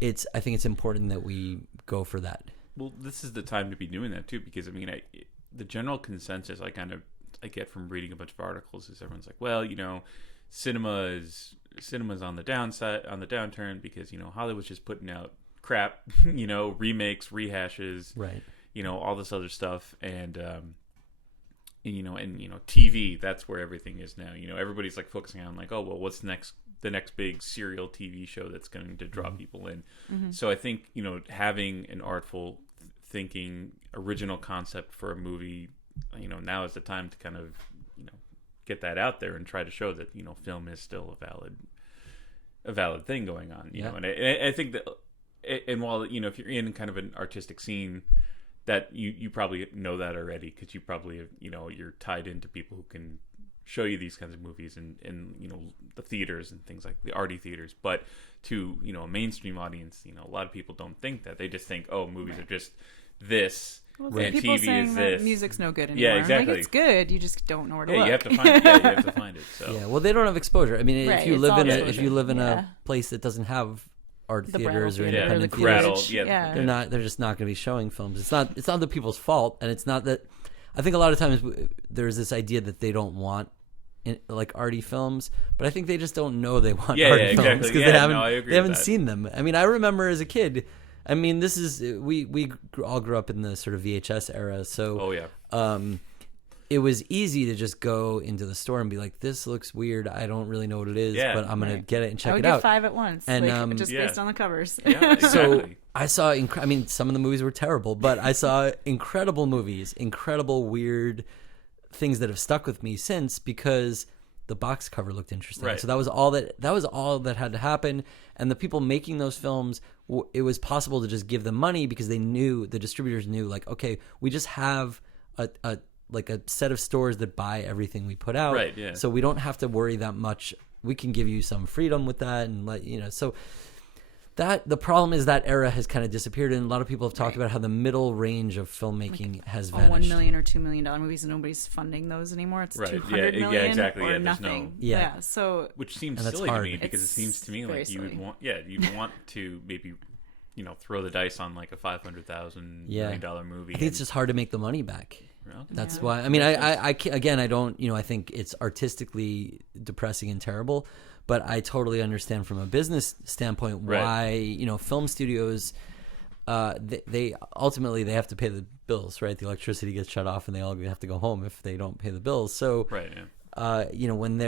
I think it's important that we go for that. Well, this is the time to be doing that too, because I mean, the general consensus I get from reading a bunch of articles is everyone's like, well, cinema's on the downturn because Hollywood's just putting out crap, remakes, rehashes, right? All this other stuff, and TV. That's where everything is now. Everybody's like focusing on like, oh well, what's the next big serial TV show that's going to draw people in. Mm-hmm. So I think having an artful thinking, original concept for a movie, now is the time to kind of get that out there and try to show that film is still a valid thing going on. And I think that, and while if you're in kind of an artistic scene, that you probably know that already because you probably have, you're tied into people who can show you these kinds of movies in the theaters and things like the arty theaters. But to a mainstream audience, a lot of people don't think that. They just think, oh, movies are just this. Well, and people TV saying is that this. music's no good anymore. Yeah, exactly. Like, it's good. You just don't know where to look. You have to find. You have to find it. So yeah, well, they don't have exposure. I mean, Right, if you it's live in a place that doesn't have art The theaters or Brattle Theater, independent the theaters, Coolidge, they're just not going to be showing films. It's not the people's fault, and it's not that. I think a lot of times there's this idea that they don't want like arty films, but I think they just don't know they want arty films because they haven't seen them. I mean, I remember as a kid. I mean, this is we all grew up in the sort of VHS era, so it was easy to just go into the store and be like, "This looks weird. I don't really know what it is, but I'm gonna get it and check it out." I would get 5 at once, and just based on the covers. Yeah, exactly. So I saw. I mean, some of the movies were terrible, but I saw incredible movies, incredible weird things that have stuck with me since because the box cover looked interesting. Right. So that was all that had to happen. And the people making those films, it was possible to just give them money because the distributors knew, like, okay, we just have a set of stores that buy everything we put out. Right, yeah. So we don't have to worry that much. We can give you some freedom with that and so that the problem is that era has kind of disappeared, and a lot of people have talked about how the middle range of filmmaking has vanished. $1 million or $2 million movies, and nobody's funding those anymore. It's $200 million or nothing. So which seems silly to me because it seems to me like you'd want to maybe throw the dice on like a $500,000 million movie. I think it's just hard to make the money back. That's why. I mean, again, I don't. I think it's artistically depressing and terrible, but I totally understand from a business standpoint why film studios. They ultimately they have to pay the bills, right? The electricity gets shut off, and they all have to go home if they don't pay the bills. So, when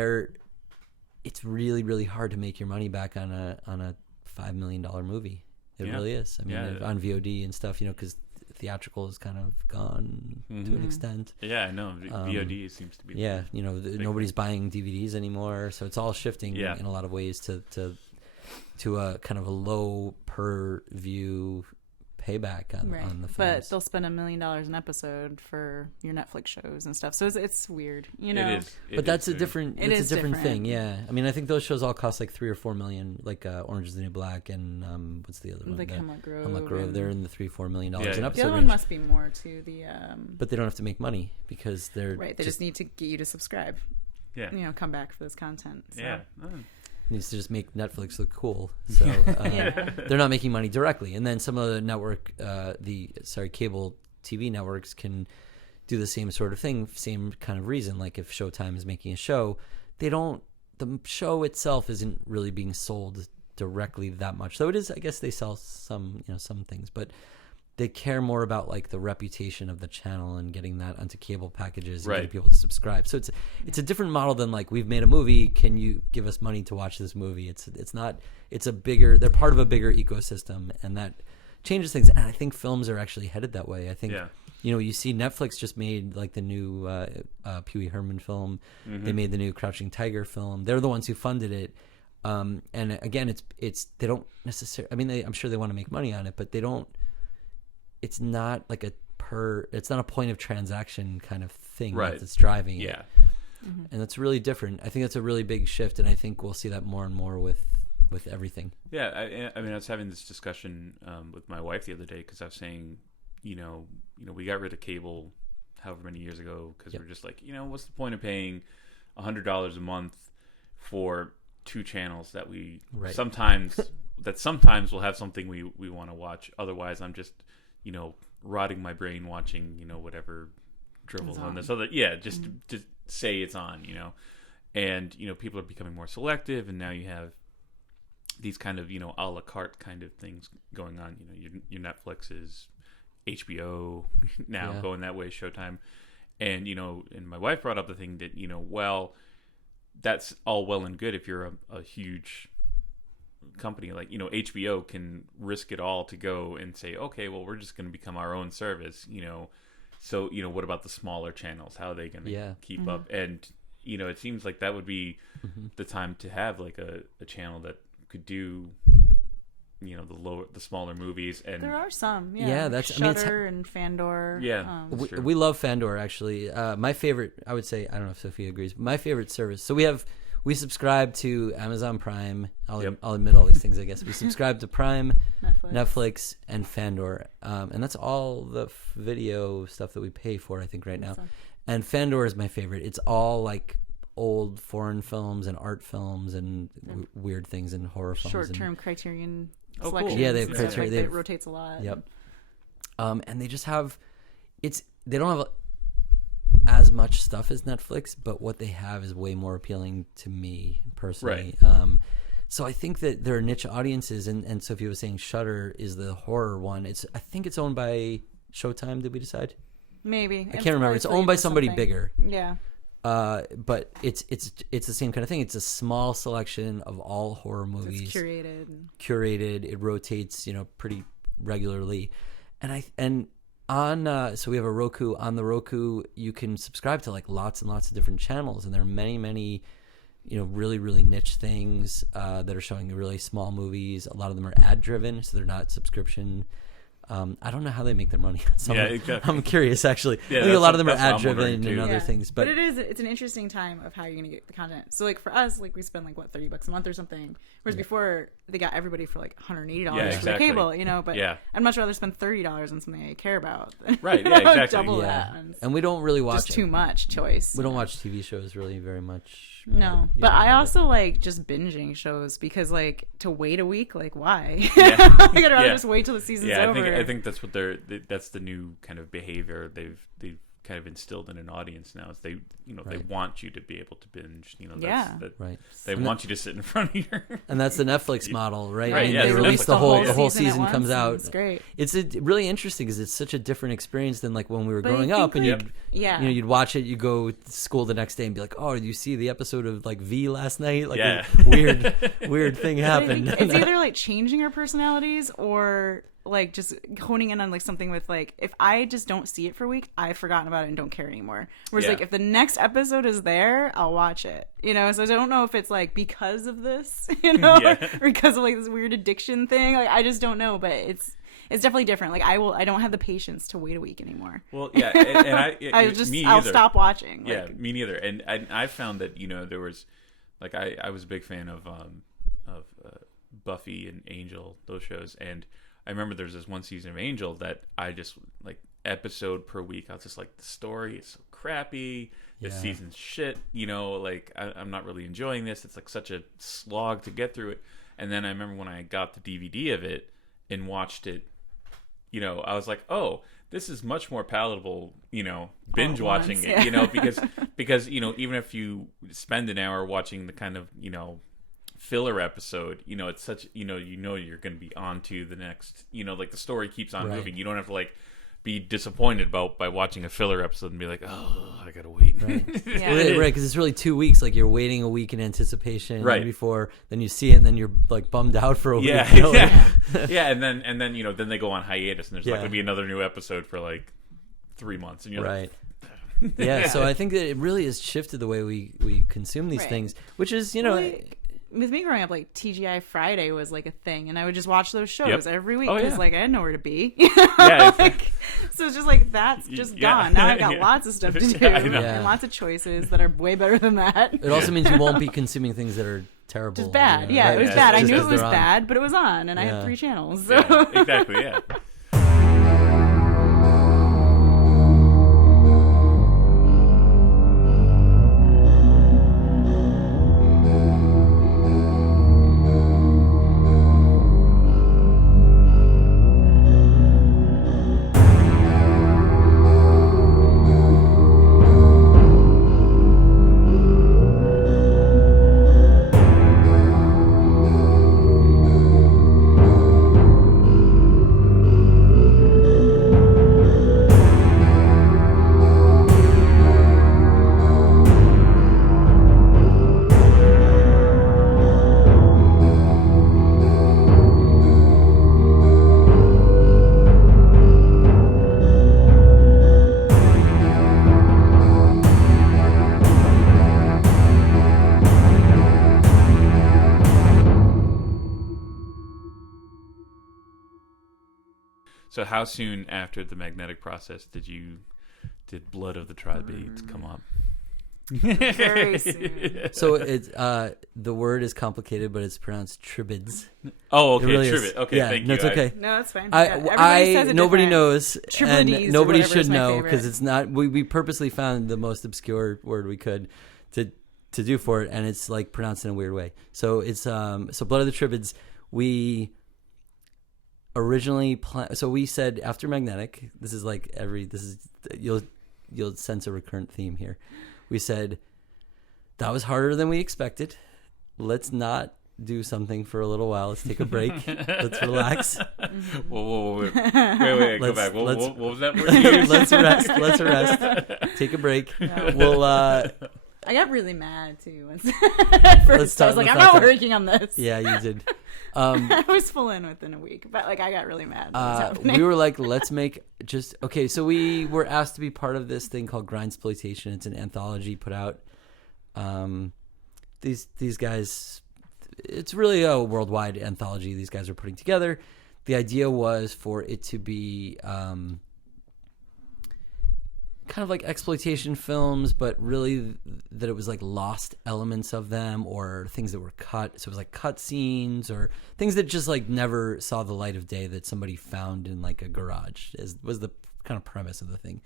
it's really, really hard to make your money back on a $5 million movie. It really is. I mean, on VOD and stuff, because theatrical is kind of gone to an extent. Yeah, I know. VOD seems to be. Yeah, nobody's buying DVDs anymore, so it's all shifting in a lot of ways to a kind of a low per view payback on the films. But they'll spend $1 million an episode for your Netflix shows and stuff, so it's weird, It is. But that's a different thing. Yeah, I mean, I think those shows all cost like $3 or $4 million, like Orange Is the New Black and what's the other one? Like Hemlock Grove. Hemlock Grove. They're in the $3-4 million an episode. The other one must be more to the. But they don't have to make money because they're right. They just need to get you to subscribe. Yeah. Come back for this content. So. Yeah. Needs to just make Netflix look cool, so they're not making money directly. And then some of the network, cable TV networks can do the same sort of thing, same kind of reason. Like if Showtime is making a show, the show itself isn't really being sold directly that much. Though it is, I guess they sell some things, but they care more about like the reputation of the channel and getting that onto cable packages and getting people to subscribe. So it's a different model than like, we've made a movie, can you give us money to watch this movie? They're part of a bigger ecosystem, and that changes things. And I think films are actually headed that way. I think you see Netflix just made like the new Pee Wee Herman film. They made the new Crouching Tiger film. They're the ones who funded it. And again, it's they don't necessarily. I mean, I'm sure they want to make money on it, but they don't. It's not like it's not a point of transaction kind of thing that's driving it. And that's really different. I think that's a really big shift, and I think we'll see that more and more with everything. Yeah, I mean, I was having this discussion with my wife the other day because I was saying, we got rid of cable however many years ago because we're just like, what's the point of paying $100 a month for two channels that we sometimes we'll have something we want to watch. Otherwise, I'm just rotting my brain watching, whatever dribbles on this other. Yeah, just say it's on, and people are becoming more selective, and now you have these kind of a la carte kind of things going on. Your Netflix is HBO now going that way, Showtime, and and my wife brought up the thing that well, that's all well and good if you're a huge company like HBO can risk it all to go and say, okay, well, we're just going to become our own service, so what about the smaller channels? How are they going to keep up? And it seems like that would be the time to have like a channel that could do the smaller movies. And there are some that's Shudder and Fandor. We love Fandor actually. My favorite, I would say, I don't know if Sophia agrees, but my favorite service, so we subscribe to Amazon Prime. I'll admit all these things, I guess. We subscribe to Prime, Netflix, and Fandor. And that's all the video stuff that we pay for, I think, right now. And Fandor is my favorite. It's all like old foreign films and art films and weird things and horror films. Short-term Criterion selections. Cool. Yeah, they have Criterion. It rotates a lot. Yep. And they just have... They don't have as much stuff as Netflix, but what they have is way more appealing to me personally. So I think that there are niche audiences, and Sophia was saying Shudder is the horror one. I think it's owned by Showtime. Did we decide? Maybe. I can't remember. It's owned by somebody bigger. Yeah. But it's the same kind of thing. It's a small selection of all horror movies. It's curated. It rotates, pretty regularly, so we have a Roku. On the Roku, you can subscribe to like lots and lots of different channels, and there are many, many, really, really niche things that are showing really small movies. A lot of them are ad driven, so they're not subscription. I don't know how they make their money. Exactly. I'm curious, actually. I think a lot of them are ad driven and other things. But it's an interesting time of how you're going to get the content. So like for us, like we spend like $30 a month or something. Whereas before they got everybody for like $180 for the cable, but I'd much rather spend $30 on something I care about. Right. Yeah. Exactly. Double that. And we don't really watch just too much choice. We don't watch TV shows really very much. No, but I also like just binging shows because like to wait a week, like why? I'd rather just wait till the season's over. I think that's what that's the new kind of behavior they've kind of instilled in an audience now is they Right. they want you to be able to binge. Right. They want you to sit in front of your. And that's the Netflix model, right? Right, I mean, yeah, they it's release Netflix. the whole season season at comes once, out. It's great. It's really interesting because it's such a different experience than like when we were But I growing think, up, and like, you'd yeah. you'd watch it, you go to school the next day and be like, oh, did you see the episode of like V last night? Like Yeah. a weird thing But I happened. think it's either like changing our personalities or like just honing in on like something with like if I just don't see it for a week, I've forgotten about it and don't care anymore. Whereas like if the next episode is there, I'll watch it. So I don't know if it's like because of this, or because of like this weird addiction thing. Like I just don't know, but it's definitely different. Like I don't have the patience to wait a week anymore. Well, yeah, and I'll stop watching. Yeah, like, me neither. And I found that there was like I was a big fan of Buffy and Angel, those shows, and I remember there's this one season of Angel that I just like episode per week. I was just like, the story is so crappy. This season's shit. Like I'm not really enjoying this. It's like such a slog to get through it. And then I remember when I got the DVD of it and watched it, I was like, oh, this is much more palatable, binge watching it, because even if you spend an hour watching the kind of, filler episode, it's such, you're going to be on to the next, like the story keeps on moving. You don't have to like be disappointed by watching a filler episode and be like, oh, I gotta wait. Right, because it's really 2 weeks. Like you're waiting a week in anticipation, right? Before then you see it, and then you're like bummed out for a week. Yeah, and then then they go on hiatus, and there's not gonna be another new episode for like 3 months, and you're right. like, Yeah, so I think that it really has shifted the way we consume these things, which is with me growing up, like TGI Friday was like a thing, and I would just watch those shows every week because like I had nowhere to be. So it's just like that's just gone. Now I've got lots of stuff to do and lots of choices that are way better than that. It also means you won't be consuming things that are terrible. Just bad. It was bad. I knew it was bad, but it was on, and I had 3 channels. So. Yeah, exactly. Yeah. So how soon after the magnetic process did Blood of the Tribades come up? Very soon. So it's the word is complicated, but it's pronounced Tribades. Oh, okay, really Tribades. Okay, yeah, thank no, you. it's okay. No, it's fine. Everybody says nobody knows, Tribades and nobody or whatever should is my know favorite. because it's not. We purposely found the most obscure word we could to do for it, and it's like pronounced in a weird way. So it's so Blood of the Tribades. We originally so we said after magnetic. This is you'll sense a recurrent theme here. We said that was harder than we expected. Let's not do something for a little while. Let's take a break. Let's relax. Whoa, wait, go back. What was that word you used? Let's rest. Take a break. Yeah. We'll I got really mad too. At first, I was like, I'm not working on this. Yeah, you did. I was full in within a week, but like I got really mad. We were like, let's make okay. So we were asked to be part of this thing called Grindsploitation. It's an anthology put out. These guys, it's really a worldwide anthology these guys are putting together. The idea was for it to be kind of like exploitation films, but really that it was like lost elements of them or things that were cut. So it was like cut scenes or things that just like never saw the light of day that somebody found in like a garage was the kind of premise of the thing.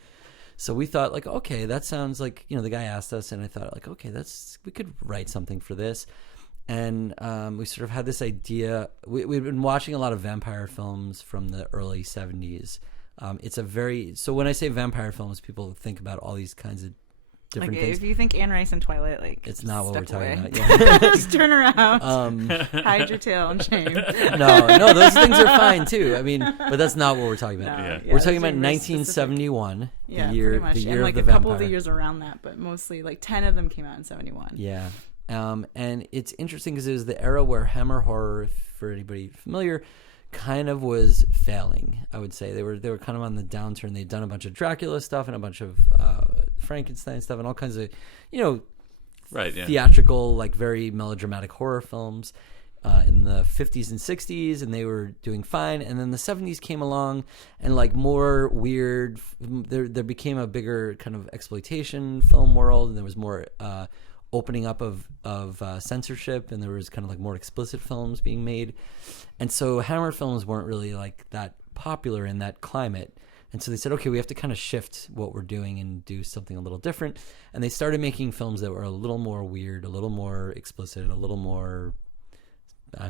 So we thought like, okay, that sounds like, the guy asked us and I thought like, okay, we could write something for this. And we sort of had this idea. We'd been watching a lot of vampire films from the early 70s. It's a very so when I say vampire films, people think about all these kinds of different things. If you think Anne Rice and Twilight, like it's not what we're talking about. Yeah. Just turn around, hide your tail in shame. No, those things are fine too. I mean, but that's not what we're talking about. No, we're talking about 1971, the year pretty much. the year and like of the a couple vampire. of the years around that, but mostly like 10 of them came out in 71. Yeah, and it's interesting because it was the era where Hammer horror, for anybody familiar, kind of was failing. I would say they were kind of on the downturn. They'd done a bunch of Dracula stuff and a bunch of Frankenstein stuff and all kinds of theatrical, like very melodramatic horror films in the 50s and 60s, and they were doing fine. And then the 70s came along, and like more weird, there became a bigger kind of exploitation film world, and there was more opening up of censorship, and there was kind of like more explicit films being made. And so Hammer films weren't really like that popular in that climate. And so they said, okay, we have to kind of shift what we're doing and do something a little different. And they started making films that were a little more weird, a little more explicit, a little more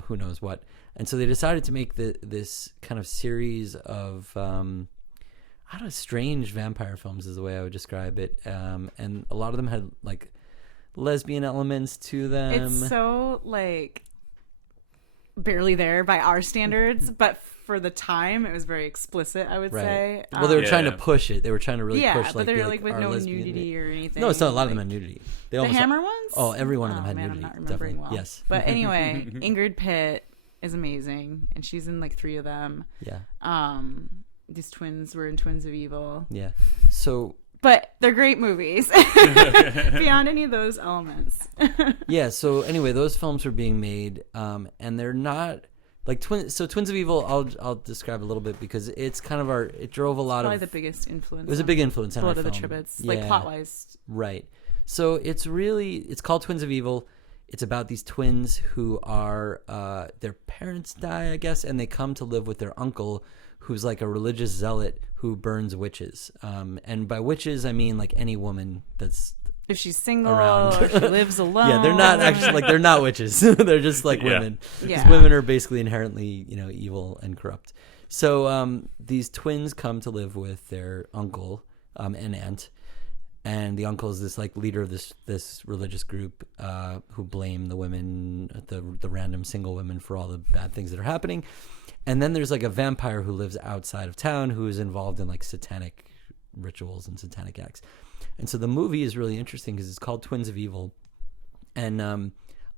who knows what. And so they decided to make this kind of series of strange vampire films is the way I would describe it. And a lot of them had like lesbian elements to them. It's so like barely there by our standards, but for the time it was very explicit, I would say. Well, they were trying to push it. They were trying to really push, but they're like with no lesbian nudity or anything. No, it's not a lot of them had nudity. The Hammer ones? Oh, every one of them had man, nudity. I'm not remembering definitely. well. Yes. But anyway, Ingrid Pitt is amazing, and she's in like 3 of them. Yeah. These twins were in Twins of Evil. Yeah. So but they're great movies beyond any of those elements. Yeah. So anyway, those films were being made, and they're not like Twins. So Twins of Evil, I'll describe a little bit because it's kind of it drove a lot probably of the biggest influence. It was a big influence on Blood our of film. the Tribades, like plot wise. Right. So it's called Twins of Evil. It's about these twins who are their parents die, I guess, and they come to live with their uncle, who's like a religious zealot who burns witches. And by witches, I mean like any woman that's if she's single around. or she lives alone. Yeah, they're not actually like they're not witches. They're just like women. Yeah. Because women are basically inherently, evil and corrupt. So these twins come to live with their uncle and aunt. And the uncle is this like leader of this religious group who blame the women, the random single women, for all the bad things that are happening. And then there's like a vampire who lives outside of town who is involved in like satanic rituals and satanic acts. And so the movie is really interesting because it's called Twins of Evil. And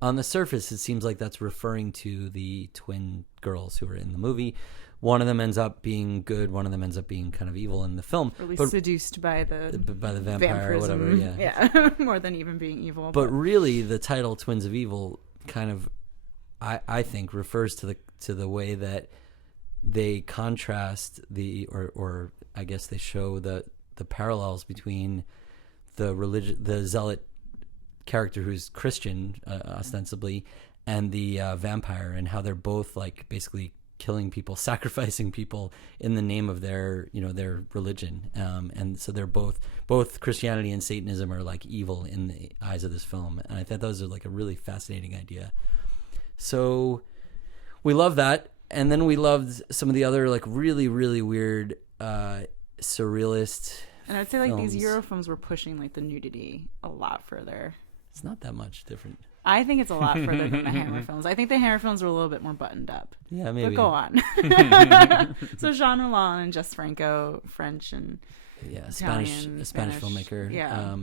on the surface, it seems like that's referring to the twin girls who are in the movie. One of them ends up being good. One of them ends up being kind of evil in the film. Or at least seduced by the vampire or whatever. Yeah, more than even being evil. But really, the title Twins of Evil kind of, I think, refers to the way that they contrast or I guess they show the parallels between the zealot character who's Christian ostensibly and the vampire, and how they're both like basically killing people, sacrificing people in the name of their religion, and so they're both Christianity and Satanism are like evil in the eyes of this film, and I thought those are like a really fascinating idea. So we love that, and then we loved some of the other like really really weird surrealist. And I'd say like these Euro films were pushing like the nudity a lot further. It's not that much different. I think it's a lot further than the Hammer films. I think the Hammer films were a little bit more buttoned up. Yeah, maybe. But go on. So Jean Roland and Jess Franco, French and Italian, a Spanish filmmaker. Yeah.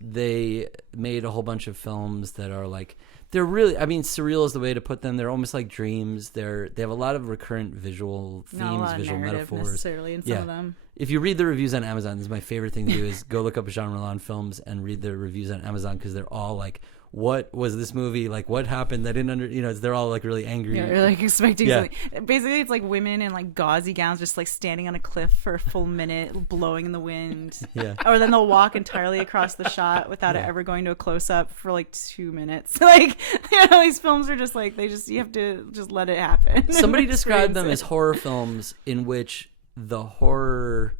They made a whole bunch of films that are like, they're really, surreal is the way to put them. They're almost like dreams. They have a lot of recurrent visual themes, not a lot visual of narrative metaphors. Necessarily in some of them. If you read the reviews on Amazon, this is my favorite thing to do is go look up Jean Roland films and read the reviews on Amazon, because they're all like, what was this movie like? What happened? I didn't they're all like really angry. Yeah, they're like expecting something. Basically, it's like women in like gauzy gowns, just like standing on a cliff for a full minute, blowing in the wind. Yeah. Or then they'll walk entirely across the shot without it ever going to a close up for like 2 minutes. Like, these films are just like you have to just let it happen. Somebody described them as horror films in which the horror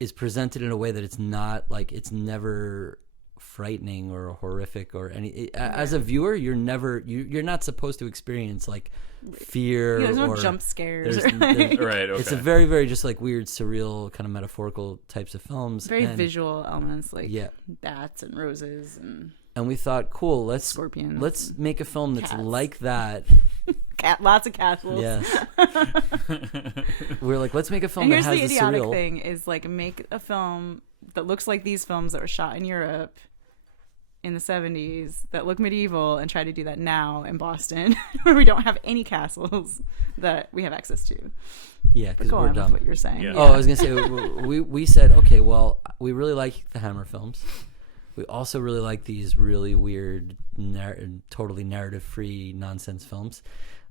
is presented in a way that it's not like, it's never frightening or horrific or any. As a viewer, you're not supposed to experience like fear. There's no or jump scares. Right. Okay. It's a very, very just like weird, surreal, kind of metaphorical types of films. Very visual elements, like yeah. bats and roses and we thought, cool, let's make a film that's cats. Like that. Lots of castles. Yeah. We're like, let's make a film and that has the here's the idiotic surreal thing is like make a film that looks like these films that were shot in Europe in the 70s that look medieval and try to do that now in Boston where we don't have any castles that we have access to. Yeah, because we're dumb. What you were saying. Yeah. Oh, I was gonna say we said, okay, well, we really like the Hammer films. We also really like these really weird, totally narrative-free nonsense films.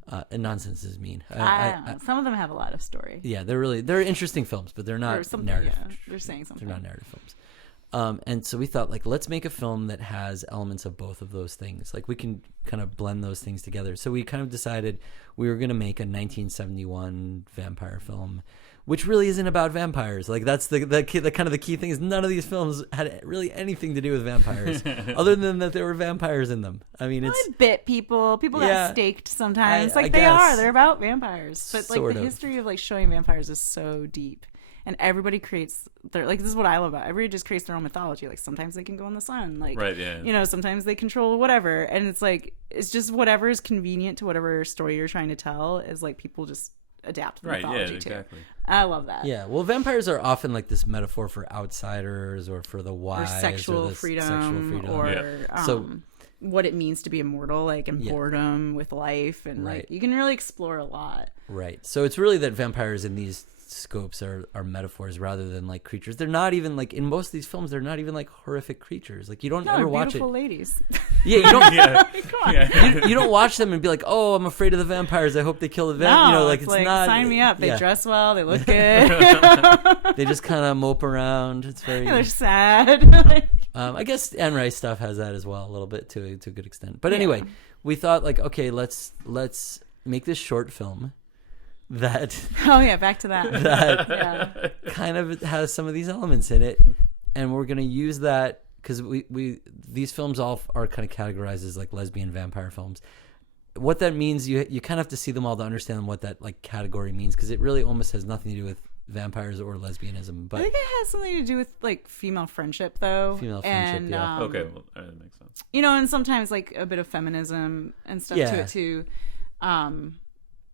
And nonsense is mean. Some of them have a lot of story. Yeah, they're interesting films, but they're not narrative. Yeah, they're saying something. They're not narrative films. And so we thought, like, let's make a film that has elements of both of those things. Like, we can kind of blend those things together. So we kind of decided we were going to make a 1971 vampire film, which really isn't about vampires. Like, that's the kind of the key thing is none of these films had really anything to do with vampires, other than that there were vampires in them. I mean, it bit people. People got staked sometimes. They're about vampires. But like the history of like showing vampires is so deep. And everybody creates this is what I love about it. Everybody just creates their own mythology. Like sometimes they can go in the sun. Like, right, yeah. Sometimes they control whatever. And it's like, it's just whatever is convenient to whatever story you're trying to tell is like people just adapt the mythology to. Exactly. I love that. Yeah. Well, vampires are often like this metaphor for outsiders or for the wise. Or sexual freedom. Or what it means to be immortal, like, and boredom with life. And like, you can really explore a lot. Right. So it's really that vampires in these scopes are metaphors rather than like creatures. They're not even like in most of these films. They're not even like horrific creatures. Like you don't ever watch it. Beautiful ladies. Yeah, you don't. You don't watch them and be like, oh, I'm afraid of the vampires. I hope they kill the vampire. No, it's like, not. Sign me up. They dress well. They look good. They just kind of mope around. It's very. They're sad. I guess Anne Rice stuff has that as well a little bit to a good extent. But anyway, we thought like, okay, let's make this short film. Back to that kind of has some of these elements in it, and we're going to use that because we these films all are kind of categorized as like lesbian vampire films. What that means, you kind of have to see them all to understand what that like category means, because it really almost has nothing to do with vampires or lesbianism. But I think it has something to do with like female friendship, though. Okay, well, that makes sense. And sometimes like a bit of feminism and stuff to it too.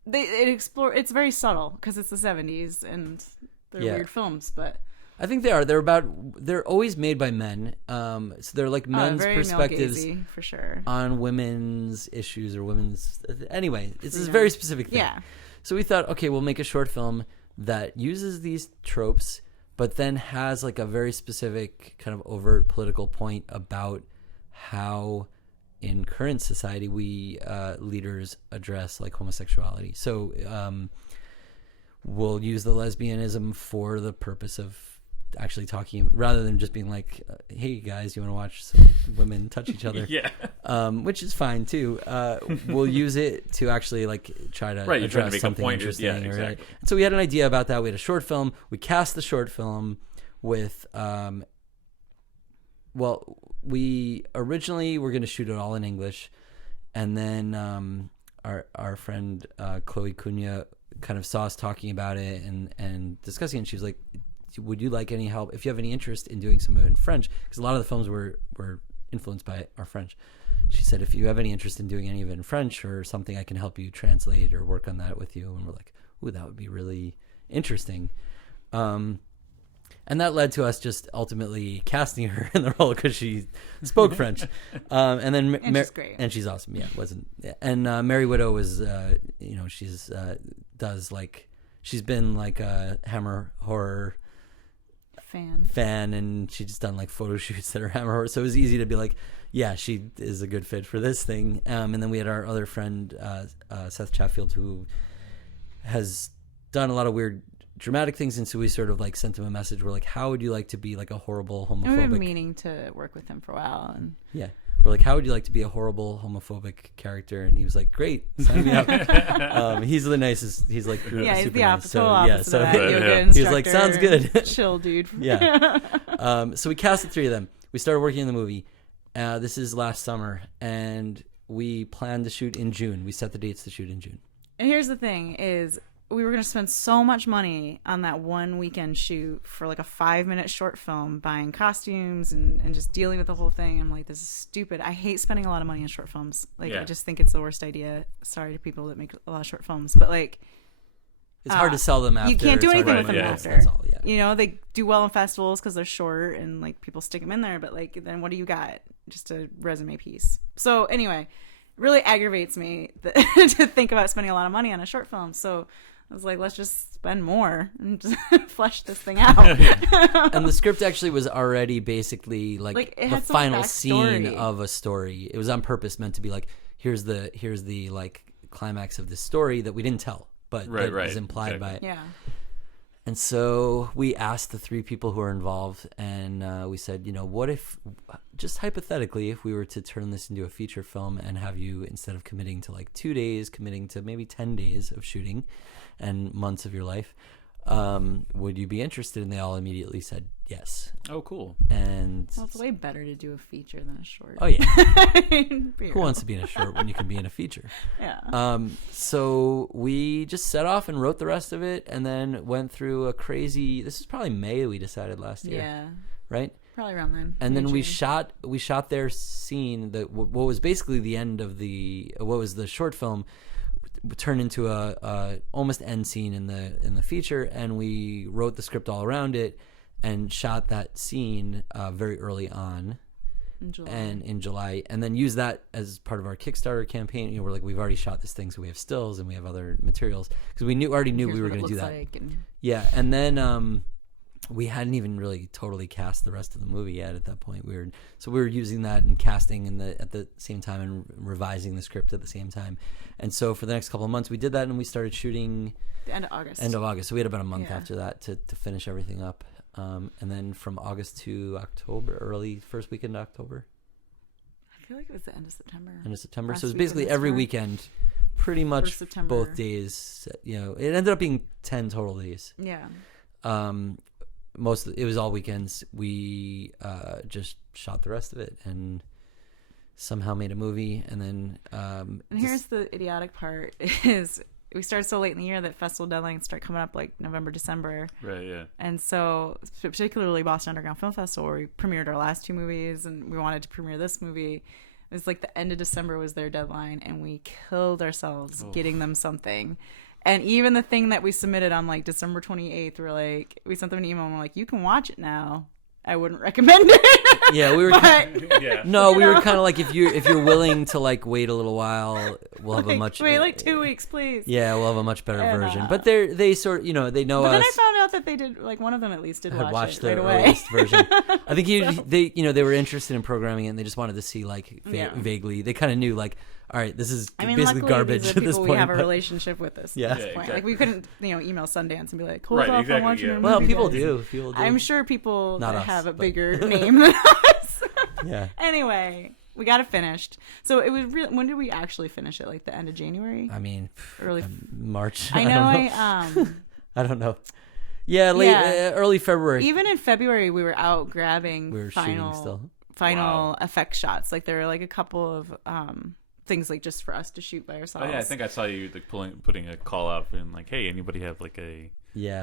It's very subtle because it's the 70s and they're weird films, but I think they are. They're always made by men. So they're like men's perspectives for sure on women's issues or women's. Anyway, it's a very specific thing. Yeah. So we thought, okay, we'll make a short film that uses these tropes, but then has like a very specific kind of overt political point about how in current society we leaders address like homosexuality. So we'll use the lesbianism for the purpose of actually talking, rather than just being like, hey guys, you want to watch some women touch each other? Which is fine too. We'll use it to actually like try to address something interesting. Exactly. So we had an idea about that. We had a short film. We cast the short film with we originally were going to shoot it all in English, and then our friend Chloe Cunha kind of saw us talking about it and discussing it, and she was like, would you like any help if you have any interest in doing some of it in French, because a lot of the films were influenced by our French. She said, if you have any interest in doing any of it in French or something, I can help you translate or work on that with you. And we're like, ooh, that would be really interesting. And that led to us just ultimately casting her in the role because she spoke French. And then she's great. And she's awesome. And Mary Widow was, she's she's been like a Hammer horror fan, and she's just done like photo shoots that are Hammer horror. So it was easy to be like, yeah, she is a good fit for this thing. And then we had our other friend, Seth Chatfield, who has done a lot of weird dramatic things, and so we sort of like sent him a message. We're like, how would you like to be like a horrible homophobic? We've been meaning to work with him for a while, and we're like, how would you like to be a horrible homophobic character? And he was like, great, sign me up. He's the nicest. He's like he's super the nice. opposite of that yoga he was like, sounds good. Chill, dude. Yeah. So we cast the three of them. We started working on the movie. This is last summer, and we planned to shoot in June. We set the dates to shoot in June. And here's the thing is, we were going to spend so much money on that one weekend shoot for like a 5-minute short film, buying costumes and just dealing with the whole thing. I'm like, this is stupid. I hate spending a lot of money on short films. Like, I just think it's the worst idea. Sorry to people that make a lot of short films, but like, it's hard to sell them after. You can't do anything with them after. That's all, yeah. You know, they do well in festivals because they're short and like people stick them in there. But like, then what do you got? Just a resume piece. So anyway, it really aggravates me to think about spending a lot of money on a short film. So I was like, let's just spend more and just flesh this thing out. And the script actually was already basically like the final scene of a story. It was on purpose meant to be like, here's the like climax of this story that we didn't tell, but that is implied by it. Yeah. And so we asked the three people who are involved, and we said, what if, just hypothetically, if we were to turn this into a feature film and have you, instead of committing to like 2 days, committing to maybe 10 days of shooting and months of your life, would you be interested? And they all immediately said yes. Oh, cool. And well, it's way better to do a feature than a short. Oh, yeah. Who wants to be in a short when you can be in a feature? Yeah. So we just set off and wrote the rest of it, and then went through a crazy, this is probably May we decided last year. Yeah. Right? Probably around then. And then we shot their scene, what was basically the end of what was the short film, turned into a almost end scene in the feature, and we wrote the script all around it and shot that scene very early on in July, and then used that as part of our Kickstarter campaign. We're like, we've already shot this thing, so we have stills and we have other materials because we already knew we were going to do that. Yeah, and then we hadn't even really totally cast the rest of the movie yet at that point. We were using that and casting at the same time and revising the script at the same time. And so for the next couple of months we did that, and we started shooting the end of August. So we had about a month after that to finish everything up. And then from August to October, early first weekend of October. I feel like it was the end of September. So it was basically every weekend, pretty much both days. It ended up being 10 total days. Yeah. It was all weekends. We just shot the rest of it and somehow made a movie. And then and here's the idiotic part is we started so late in the year that festival deadlines start coming up like November, December. Right, yeah. And so particularly Boston Underground Film Festival, where we premiered our last 2 movies and we wanted to premiere this movie. It was like the end of December was their deadline, and we killed ourselves getting them something. And even the thing that we submitted on like December 28th, we sent them an email and we're like, you can watch it now. I wouldn't recommend it. Yeah, we were. We were kind of like, if you're willing to like wait a little while, we'll have a much. Wait like 2 weeks, please. Yeah, we'll have a much better version. But they sort of, they know us. But then I found out that they did, like one of them at least did watch it right away. Earliest version. I think they were interested in programming it, and they just wanted to see like vaguely. They kind of knew like, all right, this is basically garbage at this point. We have a relationship with this. At this point. Exactly. Like we couldn't, email Sundance and be like, hold off on watching it. Well, people do. I'm sure people Not that us, have a bigger name than us. Yeah. Anyway, we got it finished. So it was real. When did we actually finish it? Like the end of January? I mean, early March. I know. I don't know. Yeah, early February. Even in February, we were out grabbing final effect shots. Like there were like a couple of things like just for us to shoot by ourselves. Oh yeah, I think I saw you like putting a call out and like, hey, anybody have like a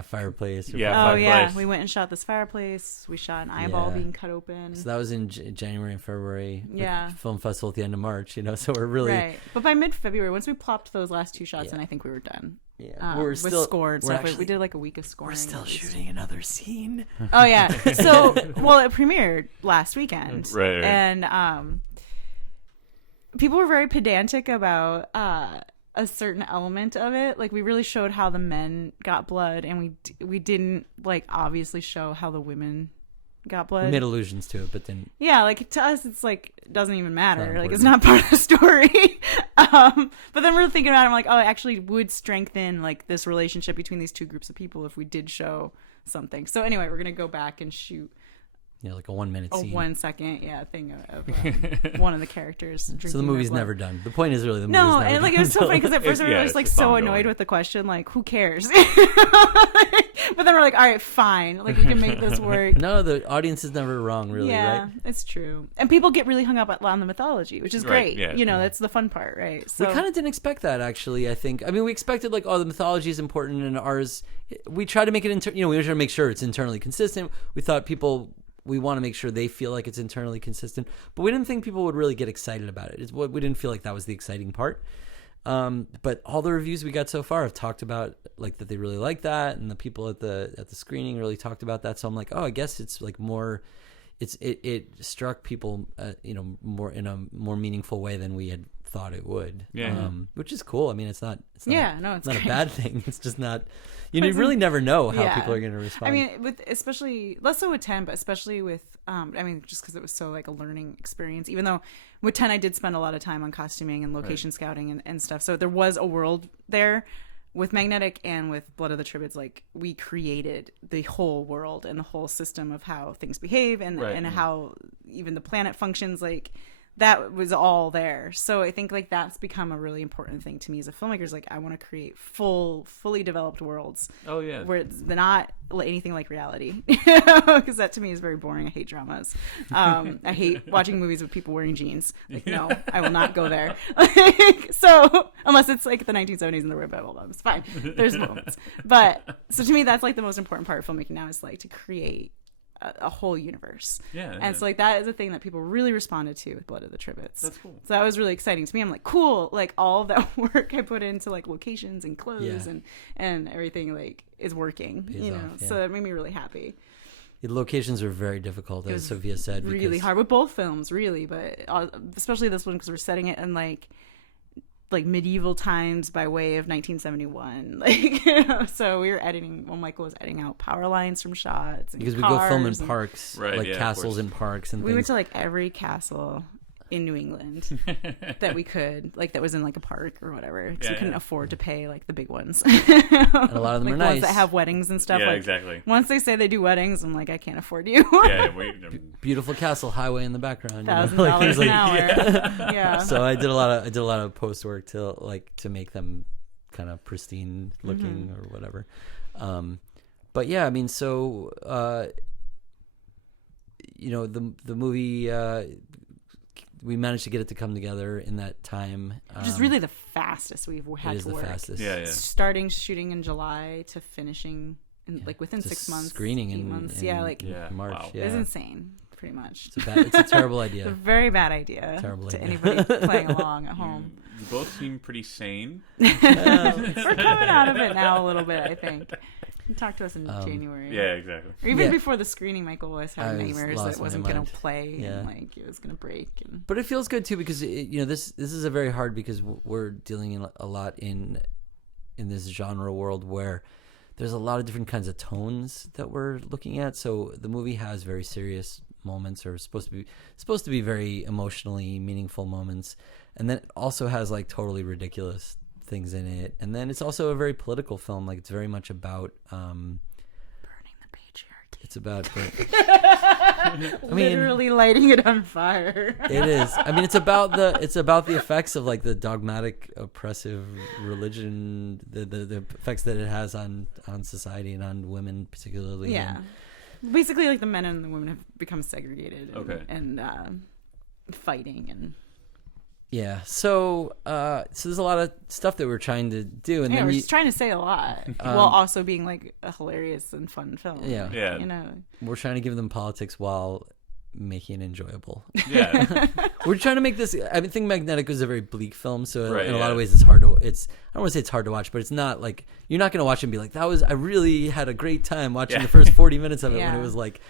fireplace? Fireplace. We went and shot this fireplace. We shot an eyeball being cut open. So that was in January and February. Yeah, film festival at the end of March. So we're really right. But by mid-February, once we plopped those last 2 shots, and I think we were done. Yeah, we're still scored. So we did like a week of scoring. We're still shooting another scene. Oh yeah. So it premiered last weekend, right. And people were very pedantic about a certain element of it. Like we really showed how the men got blood, and we didn't like obviously show how the women got blood. We made allusions to it, but then like to us it's like it doesn't even matter. Like it's not part of the story. But then we're thinking about it, I'm like, it actually would strengthen like this relationship between these 2 groups of people if we did show something. So anyway, we're gonna go back and shoot like a 1 minute scene. 1 second, thing of one of the characters drinking. So the movie's never done. The point is really the movie's never done. And like it was so funny because at first we were just like so ongoing. annoyed with the question, like who cares? But then we're like, all right, fine, like we can make this work. No, the audience is never wrong, really, right? It's true. And people get really hung up on the mythology, which is great. Yeah. That's the fun part, right? So We kind of didn't expect that, actually. I think. I mean, we expected like, the mythology is important, and ours. We try to make it. We try to make sure it's internally consistent. We thought we want to make sure they feel like it's internally consistent, but we didn't think people would really get excited about it. We didn't feel like that was the exciting part. But all the reviews we got so far have talked about like that they really like that, and the people at the screening really talked about that. So I'm like, oh, I guess it's like more. It struck people, more in a more meaningful way than we had thought it would. Which is cool. I mean, it's not a bad thing. It's just not. You really never know how people are going to respond. I mean, with especially less so with 10, but especially with just because it was so like a learning experience. Even though with 10, I did spend a lot of time on costuming and location scouting and stuff. So there was a world there. With Magnetic and with Blood of the Tribades, like we created the whole world and the whole system of how things behave and how even the planet functions. Like that was all there. So I think like that's become a really important thing to me as a filmmaker. Is like I want to create fully developed worlds. Oh yeah, where it's not anything like reality, because that to me is very boring. I hate dramas. I hate watching movies with people wearing jeans. Like no, I will not go there. So unless it's like the 1970s and the red bubble, it's fine. There's moments, but so to me that's like the most important part of filmmaking now is like to create a whole universe. So like that is a thing that people really responded to with Blood of the Tribades. That's cool. So that was really exciting to me. I'm like, cool, like all that work I put into like locations and clothes and everything like is working. So that made me really happy. The locations are very difficult, as Sophia said. Really hard with both films, really, but especially this one because we're setting it in like medieval times by way of 1971, so we were editing when Michael was editing out power lines from shots and because we go film in parks, castles in parks and we things. went to like every castle in New England that we could, like that was in like a park or whatever, because we couldn't afford to pay like the big ones. And a lot of them like are nice. Ones that have weddings and stuff. Yeah, like, exactly. Once they say they do weddings, I'm like, I can't afford you. Beautiful castle, highway in the background. $1,000 an hour. Yeah. So I did a lot of post work to make them kind of pristine looking or whatever. But yeah, I mean, so the movie. We managed to get it to come together in that time. Which is really the fastest we've had to work. It is the fastest. Yeah. Starting shooting in July to finishing in like within 6 months. Screening 8 months. March. Wow. Yeah. It's insane, pretty much. It's a terrible idea. It's a very bad idea to anybody playing along at home. You both seem pretty sane. We're coming out of it now a little bit, I think. Talk to us in January. Yeah, exactly. Or even before the screening, Michael was having nightmares that it wasn't going to play and like it was going to break. But it feels good too because this is a very hard because we're dealing a lot in this genre world where there's a lot of different kinds of tones that we're looking at. So the movie has very serious moments, or supposed to be very emotionally meaningful moments, and then it also has like totally ridiculous things in it, and then it's also a very political film. Like it's very much about burning the patriarchy. It's about literally lighting it on fire. It is. I mean, it's about the effects of like the dogmatic, oppressive religion, the effects that it has on society and on women particularly. Yeah, basically, like the men and the women have become segregated. Okay. And fighting and. Yeah, so there's a lot of stuff that we're trying to do, and then we're just trying to say a lot while also being like a hilarious and fun film. Yeah. We're trying to give them politics while making it enjoyable. Yeah, we're trying to make this. I think Magnetic was a very bleak film, so in a lot of ways it's hard to. I don't want to say it's hard to watch, but it's not like you're not going to watch it and be like, I really had a great time watching the first 40 minutes of it when it was like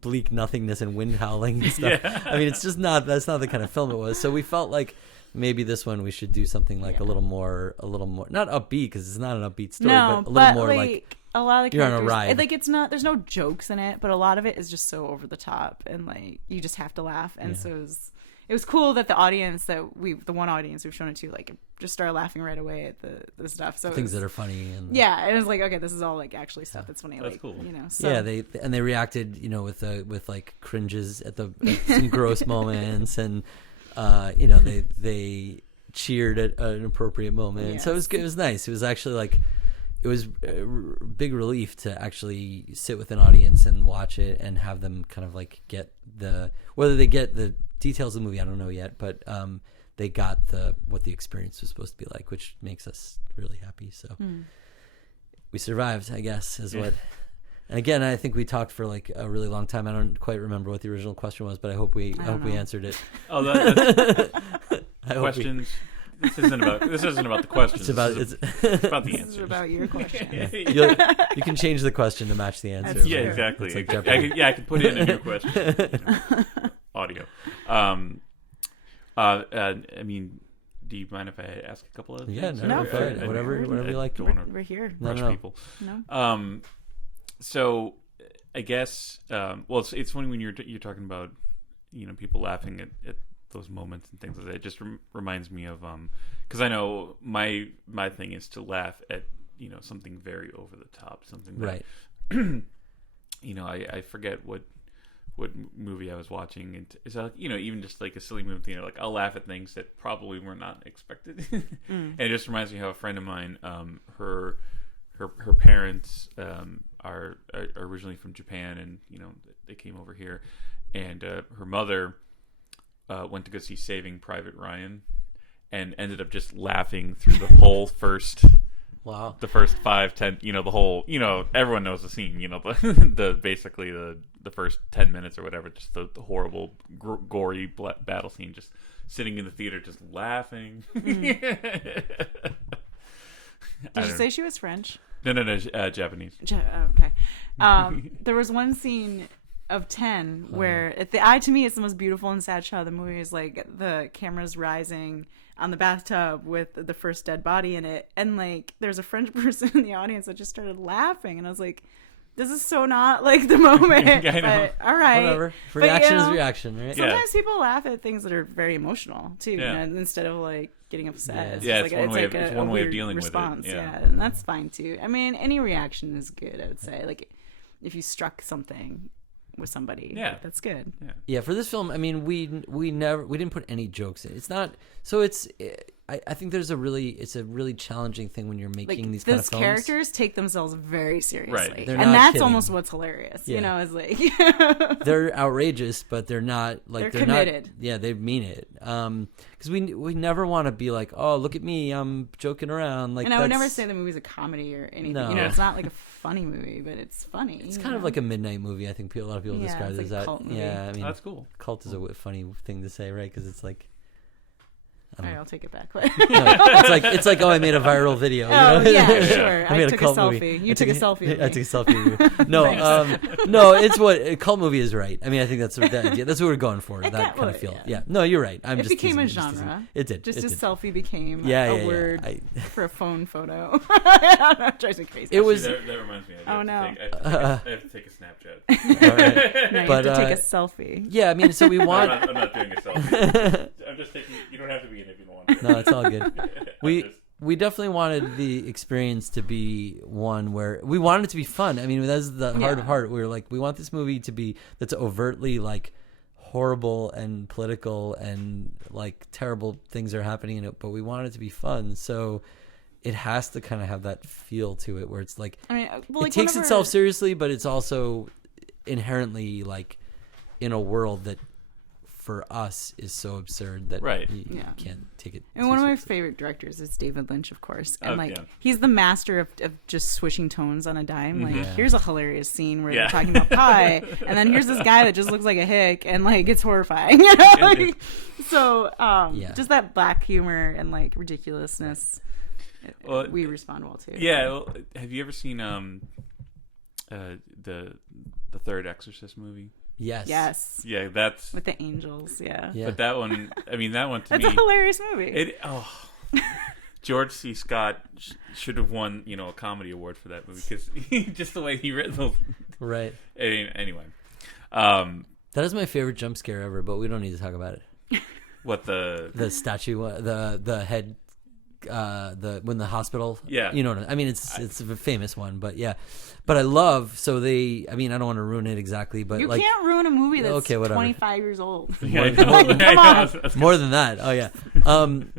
bleak nothingness and wind howling and stuff. I mean, it's just that's not the kind of film it was. So we felt like maybe this one we should do something like a little more not upbeat, because it's not an upbeat story, but a little more like a lot of the you're characters, on a ride. like it's not, there's no jokes in it, but a lot of it is just so over the top and like you just have to laugh. And so it was cool that the audience the one audience we've shown it to, like just started laughing right away at the stuff. So things that are funny. And yeah, it was like, okay, this is all like actually stuff that's funny. That's like, cool. You know, so. Yeah, they reacted, you know, with like cringes at some gross moments, and you know, they cheered at an appropriate moment. Yes. So it was nice. It was actually like, it was a big relief to actually sit with an audience and watch it and have them kind of like get whether they get the details of the movie, I don't know yet, but they got what the experience was supposed to be like, which makes us really happy. So we survived, I guess, is what. And again, I think we talked for like a really long time. I don't quite remember what the original question was, but I hope we answered it. Oh, that's questions. This isn't about the questions. It's about the answers. This is about your question. You can change the question to match the answer. That's Yeah, true. exactly. It's like I can put in a new question. Audio. I mean, do you mind if I ask a couple of things? Yeah, no, go ahead. Whatever you like. We're here. Rush No. people. No. So I guess well, it's funny when you're talking about, you know, people laughing at those moments and things like that. It just reminds me of because I know my thing is to laugh at, you know, something very over the top, something that, Right. you know, I forget what movie I was watching, and it's like, you know, even just like a silly movie, you know, like I'll laugh at things that probably were not expected. And it just reminds me how a friend of mine, her parents are originally from Japan, and, you know, they came over here, and her mother went to go see Saving Private Ryan, and ended up just laughing through the whole first. Wow. The first 5-10, you know, the whole, you know, everyone knows the scene, you know, the basically the first 10 minutes or whatever, just the horrible, gory battle scene, just sitting in the theater, just laughing. Did you say she was French? No, Japanese. Okay. There was one scene of 10 where to me it's the most beautiful and sad shot of the movie. Is like the camera's rising on the bathtub with the first dead body in it, and like there's a French person in the audience that just started laughing, and I was like, this is so not like the moment. I know. But, all right, Whatever. But, Reaction you know, is reaction, right? sometimes people laugh at things that are very emotional too, Yeah. you know, instead of like getting upset. Yeah. It's one way of weird dealing with it. response. Yeah. And that's fine too. I mean, any reaction is good, I would say. Like if you struck something with somebody, Yeah. like, that's good. Yeah, for this film, I mean, we didn't put any jokes in. It's not so. I think it's a really challenging thing when you're making these kind of films. Characters take themselves very seriously, Right. They're and not that's kidding. almost what's hilarious. Yeah. You know, is like They're outrageous, but they're not like They're committed. Not, yeah, they mean it. Because we never want to be like, oh, look at me, I'm joking around. Like, and I would never say the movie's a comedy or anything. No. You know, it's not like a funny movie, but it's funny. it's kind of like a midnight movie. I think a lot of people Yeah, describe it's it as like a that. cult movie. Yeah, I mean, That's cool. cult is a funny thing to say, right? Because it's like. All right, I'll take it back. No, it's like oh, I made a viral video. Oh, you know? yeah, sure. I made I took a cult selfie. movie. You took a selfie of I me. took a selfie of you. No, no, it's what a cult movie is, right? I mean, I think that's the idea. That's what we're going for. That kind of feel. Yeah. No, you're right. It became a genre. It did. Just it a did. selfie became Yeah, a yeah, word yeah. for a phone photo. I don't know, it drives me crazy. It was. That reminds me. I have to take a Snapchat. All right. No, you But, have to take a selfie. Yeah, I mean, so we want. I'm not doing a selfie. I'm just taking. You don't have to be in if you don't want to. No, it's all good. We definitely wanted the experience to be one where we wanted it to be fun. I mean, that's the heart of heart. We were like, we want this movie to be that's overtly like horrible and political and like terrible things are happening in it, but we want it to be fun. So it has to kind of have that feel to it where it's like, I mean, it takes itself seriously, but it's also inherently like in a world that for us is so absurd that you can't take it. And one of my favorite directors is David Lynch, of course. And he's the master of just switching tones on a dime. Like, here's a hilarious scene where they're talking about pie, and then here's this guy that just looks like a hick, and like it's horrifying. You know? Like, so just that black humor and like ridiculousness, we respond well to. Yeah. Well, have you ever seen the third Exorcist movie? Yes. Yeah, that's with the angels. Yeah. But that one, I mean, that one to that's me, a hilarious movie. George C. Scott should have won, a comedy award for that movie because just the way he written those. Right. Anyway, that is my favorite jump scare ever, but we don't need to talk about it. What the statue, the head. when the hospital. Yeah. You know what I mean? It's a famous one, but yeah. But I love, so they, I mean, I don't want to ruin it exactly, but you like. You can't ruin a movie that's okay, 25 years old. Come on. More than that. Oh yeah.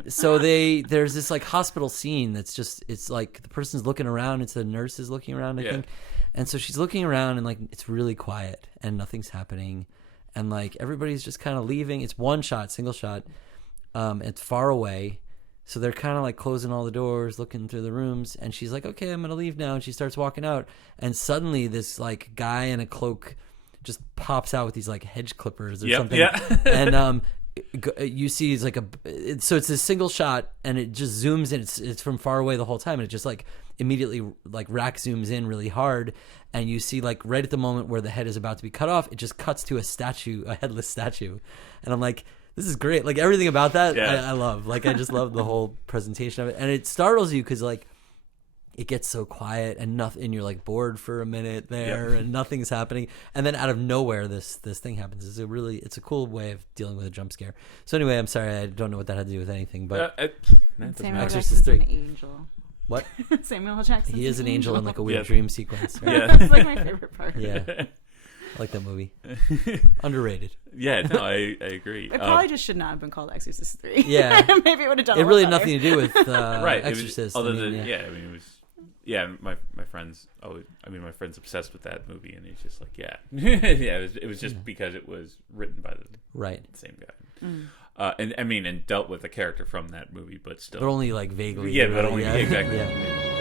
So there's this like hospital scene that's just, it's like the person's looking around. It's the nurse is looking around, I think. And so she's looking around and like, it's really quiet and nothing's happening. And like, everybody's just kind of leaving. It's one shot, single shot. It's far away. So they're kind of like closing all the doors, looking through the rooms. And she's like, okay, I'm going to leave now. And she starts walking out. And suddenly this like guy in a cloak just pops out with these like hedge clippers or something. Yeah. And you see it's like so it's a single shot and it just zooms in. It's from far away the whole time. And it just like immediately like rack zooms in really hard. And you see like right at the moment where the head is about to be cut off, it just cuts to a headless statue. And I'm like, this is great. Like everything about that, I love. Like I just love the whole presentation of it, and it startles you because like it gets so quiet and nothing, and you're like bored for a minute there, and nothing's happening, and then out of nowhere, this thing happens. It's a cool way of dealing with a jump scare. So anyway, I'm sorry, I don't know what that had to do with anything, but Samuel Jackson's an angel. What? Samuel Jackson. He is an angel in like a weird dream sequence. Right? Yeah, that's like my favorite part. Yeah. I like that movie. Underrated. Yeah, no, I agree. It probably just should not have been called Exorcist 3. Yeah. Maybe it would have done it. It really had nothing to do with right. Exorcist. Other than, I mean, it was, my friends, my friend's obsessed with that movie, and he's just like, it was just because it was written by the same guy. And I mean, and dealt with a character from that movie, but still. But only like vaguely. Yeah, but only, exactly. Yeah.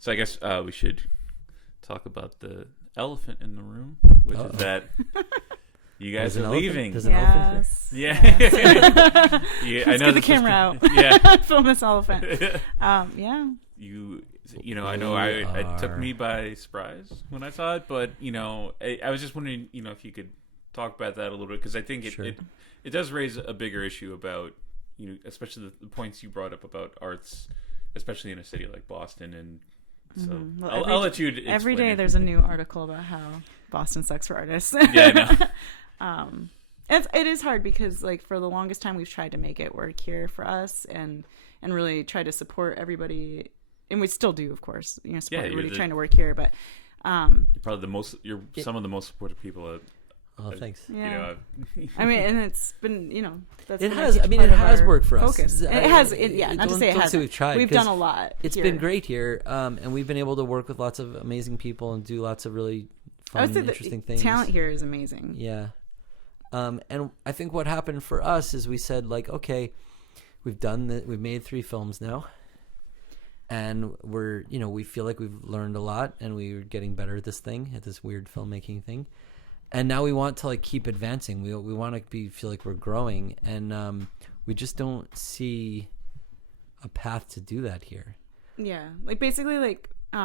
So I guess we should talk about the elephant in the room, which is that you guys are leaving. There's an elephant here? Yeah. Yeah. Let's get the camera out. Yeah. Film this elephant. Yeah. You know, I know it took me by surprise when I saw it, but, you know, I was just wondering, you know, if you could talk about that a little bit, because I think it does raise a bigger issue about, you know, especially the points you brought up about arts, especially in a city like Boston. And so well, I'll let you explain every day it. There's a new article about how Boston sucks for artists. Yeah, I know. It is hard because, like, for the longest time we've tried to make it work here for us and really try to support everybody, and we still do, of course, you know, support everybody trying to work here, but you're probably some of the most supportive people. Oh, thanks. Yeah. You know, I mean, and it's been, you know, that's it has. I mean, it has worked for us. Focus. It has. Not to say it has. We've tried. We've done a lot. It's been great here, and we've been able to work with lots of amazing people and do lots of really fun, interesting things. Talent here is amazing. Yeah. And I think what happened for us is we said, like, okay, we've made 3 films now, and we feel like we've learned a lot, and we're getting better at this weird filmmaking thing. And now we want to, like, keep advancing. We want to feel like we're growing, and we just don't see a path to do that here. Yeah, like, basically, like, you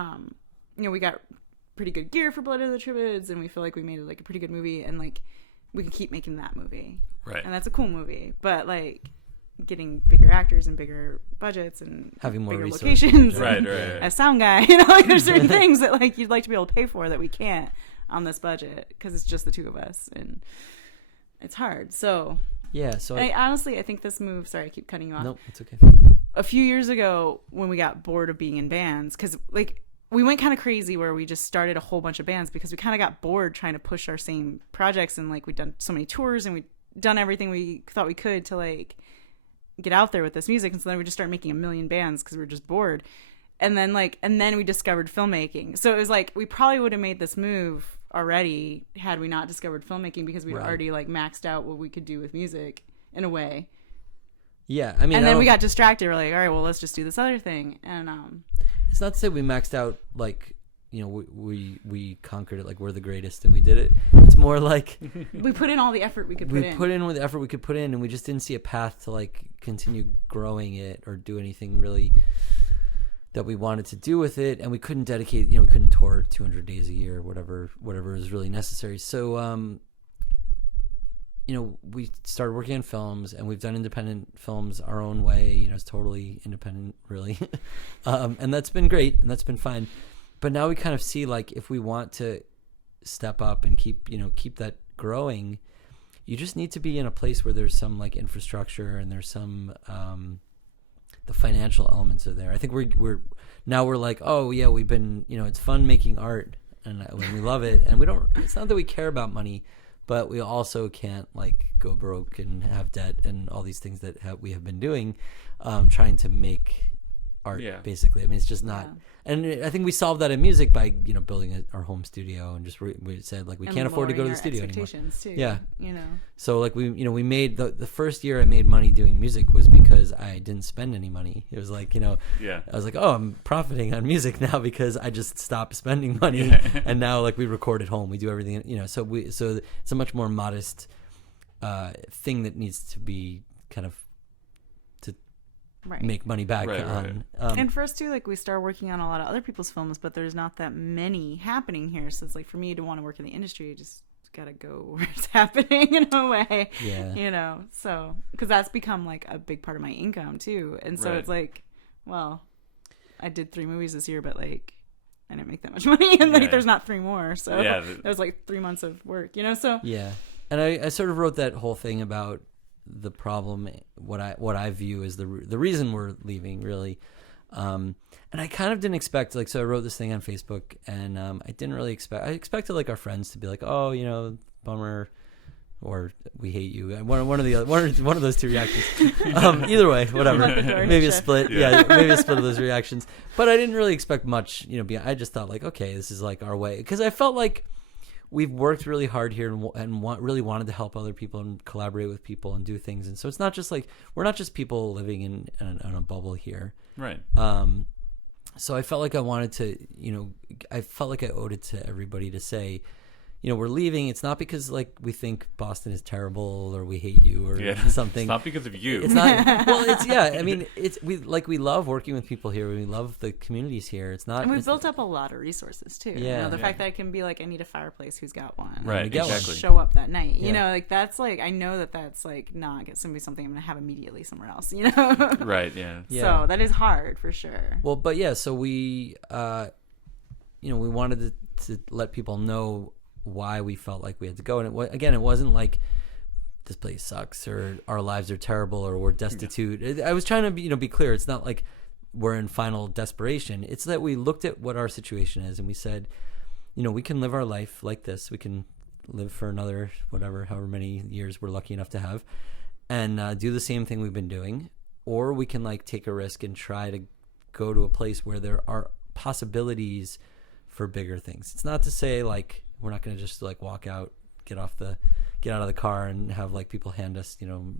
know, we got pretty good gear for Blood of the Tribades, and we feel like we made like a pretty good movie, and like we can keep making that movie. Right. And that's a cool movie. But like getting bigger actors and bigger budgets and having more bigger resources. locations. Right. A sound guy, like there's certain things that like you'd like to be able to pay for that we can't on this budget because it's just the two of us and it's hard. So yeah. So I think this move. Sorry, I keep cutting you off. Nope, it's okay. A few years ago, when we got bored of being in bands, because like we went kind of crazy where we just started a whole bunch of bands because we kind of got bored trying to push our same projects, and like we'd done so many tours and we'd done everything we thought we could to like get out there with this music, and so then we just started making a million bands because we were just bored. And then we discovered filmmaking. So it was like we probably would have made this move already had we not discovered filmmaking because we'd already like maxed out what we could do with music in a way. Yeah, I mean, and then we got distracted. We're like, all right, well, let's just do this other thing. And it's not to say we maxed out like, you know, we conquered it like we're the greatest and we did it. It's more like we put in all the effort we could put in. We put in all the effort we could put in, and we just didn't see a path to like continue growing it or do anything really that we wanted to do with it. And we couldn't dedicate, you know, we couldn't tour 200 days a year, whatever is really necessary. So, you know, we started working on films, and we've done independent films our own way. You know, it's totally independent, really. And that's been great, and that's been fine. But now we kind of see, like, if we want to step up and keep that growing, you just need to be in a place where there's some, like, infrastructure and there's some, the financial elements are there. I think we're like, oh, yeah, we've been, you know, it's fun making art, and we love it. And it's not that we care about money, but we also can't like go broke and have debt and all these things that we have been doing, trying to make art, basically. I mean, it's just not. Yeah. And I think we solved that in music by, you know, building our home studio and just we said like we can't afford to go to the studio anymore. Too, yeah, you know. So like we made the first year I made money doing music was because I didn't spend any money. It was like, you know, I was like, oh, I'm profiting on music now because I just stopped spending money, and now like we record at home, we do everything, you know. So it's a much more modest thing that needs to be kind of make money back on. And for us too, like we start working on a lot of other people's films, but there's not that many happening here. So it's like for me to want to work in the industry, you just gotta go where it's happening in a way. Yeah. You know, so because that's become like a big part of my income too. And so it's like, well, I did 3 movies this year, but like I didn't make that much money, and like there's not 3 more. So that was like 3 months of work, you know. So and I sort of wrote that whole thing about the problem, what I view as the reason we're leaving, really. And I kind of didn't expect, like, so I wrote this thing on Facebook, and I didn't really expect. I expected like our friends to be like, oh, you know, bummer, or we hate you. One of the other, one of those 2 reactions. Either way, whatever. Maybe a split. Yeah, maybe a split of those reactions. But I didn't really expect much. You know, I just thought like, okay, this is like our way, because I felt like we've worked really hard here and really wanted to help other people and collaborate with people and do things. And so it's not just like, we're not just people living in a bubble here. Right. So I felt like I wanted to, you know, I felt like I owed it to everybody to say, you know, we're leaving. It's not because like we think Boston is terrible or we hate you or something. It's not because of you. It's not. Well, it's I mean, we love working with people here. We love the communities here. It's not. And we've built up a lot of resources too. Yeah. You know, the fact that I can be like, I need a fireplace. Who's got one? Right. Exactly. Show up that night. You know, like that's like I know that's like not something I'm gonna have immediately somewhere else. You know. Right. Yeah. So that is hard for sure. Well, but so we, you know, we wanted to let people know why we felt like we had to go. And it wasn't like this place sucks or our lives are terrible or we're destitute. I was trying to be clear. It's not like we're in final desperation. It's that we looked at what our situation is and we said, you know, we can live our life like this. We can live for another however many years we're lucky enough to have, and do the same thing we've been doing, or we can like take a risk and try to go to a place where there are possibilities for bigger things. It's not to say like we're not going to just like walk out, get out of the car and have like people hand us, you know,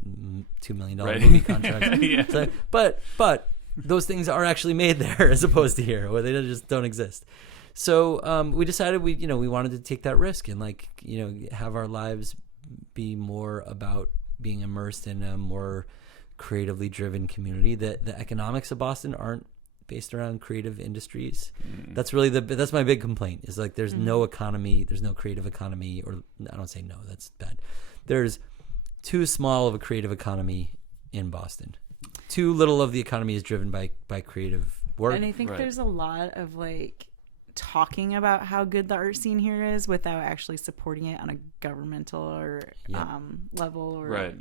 $2 million movie contracts. So, but those things are actually made there as opposed to here, where they just don't exist. So we decided we wanted to take that risk and like, you know, have our lives be more about being immersed in a more creatively driven community. That the economics of Boston aren't based around creative industries. That's really that's my big complaint is like there's no economy, there's no creative economy, or I don't say no, that's bad. There's too small of a creative economy in Boston. Too little of the economy is driven by creative work. And I think there's a lot of like talking about how good the art scene here is without actually supporting it on a governmental or level or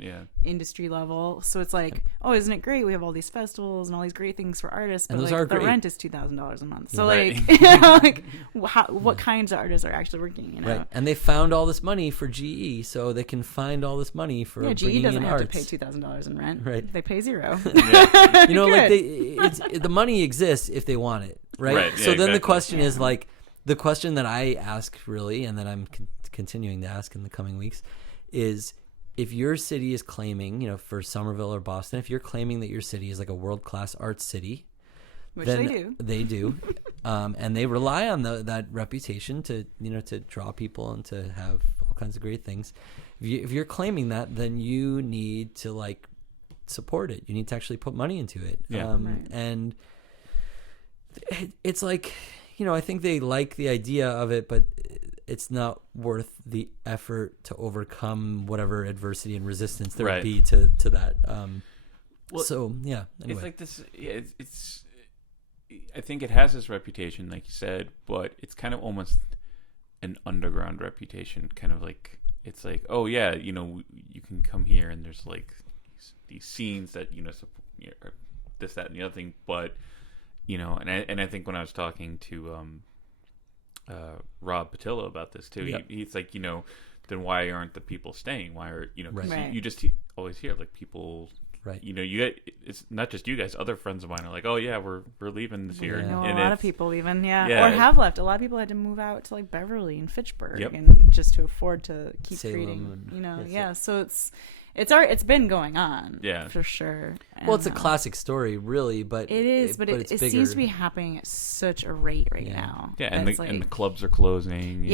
industry level. So it's like, oh, isn't it great? We have all these festivals and all these great things for artists, but like the rent is $2,000 a month. So like, like what kinds of artists are actually working? You know, right? And they found all this money for GE, so they can find all this money for GE doesn't have arts. to pay $2,000 in rent. Right? They pay zero. You know, like the money exists if they want it. Right. So then the question is like the question that I ask really, and that I'm continuing to ask in the coming weeks, is if your city is claiming, you know, for Somerville or Boston, if you're claiming that your city is like a world-class arts city, which then they do, and they rely on that reputation to, you know, to draw people and to have all kinds of great things. If you're claiming that, then you need to like support it. You need to actually put money into it. And it's like, you know, I think they like the idea of it, but it's not worth the effort to overcome whatever adversity and resistance there would be to that. So yeah, anyway. It's like this. It's. I think it has this reputation, like you said, but it's kind of almost an underground reputation. Kind of like it's like, oh yeah, you know, you can come here and there's like these scenes that you know, this, that, and the other thing, but. You know, and I think when I was talking to Rob Patillo about this too, he's like, you know, then why aren't the people staying? Why are, you know, because you just always hear like people, you know, it's not just you guys, other friends of mine are like, oh yeah, we're leaving this year. I know and a lot of people leaving, or have left. A lot of people had to move out to like Beverly and Fitchburg, and just to afford to keep creating, you know, so it's been going on, for sure. And, well, it's a classic story, really, but it is, but it seems to be happening at such a rate now. Yeah, and the clubs are closing.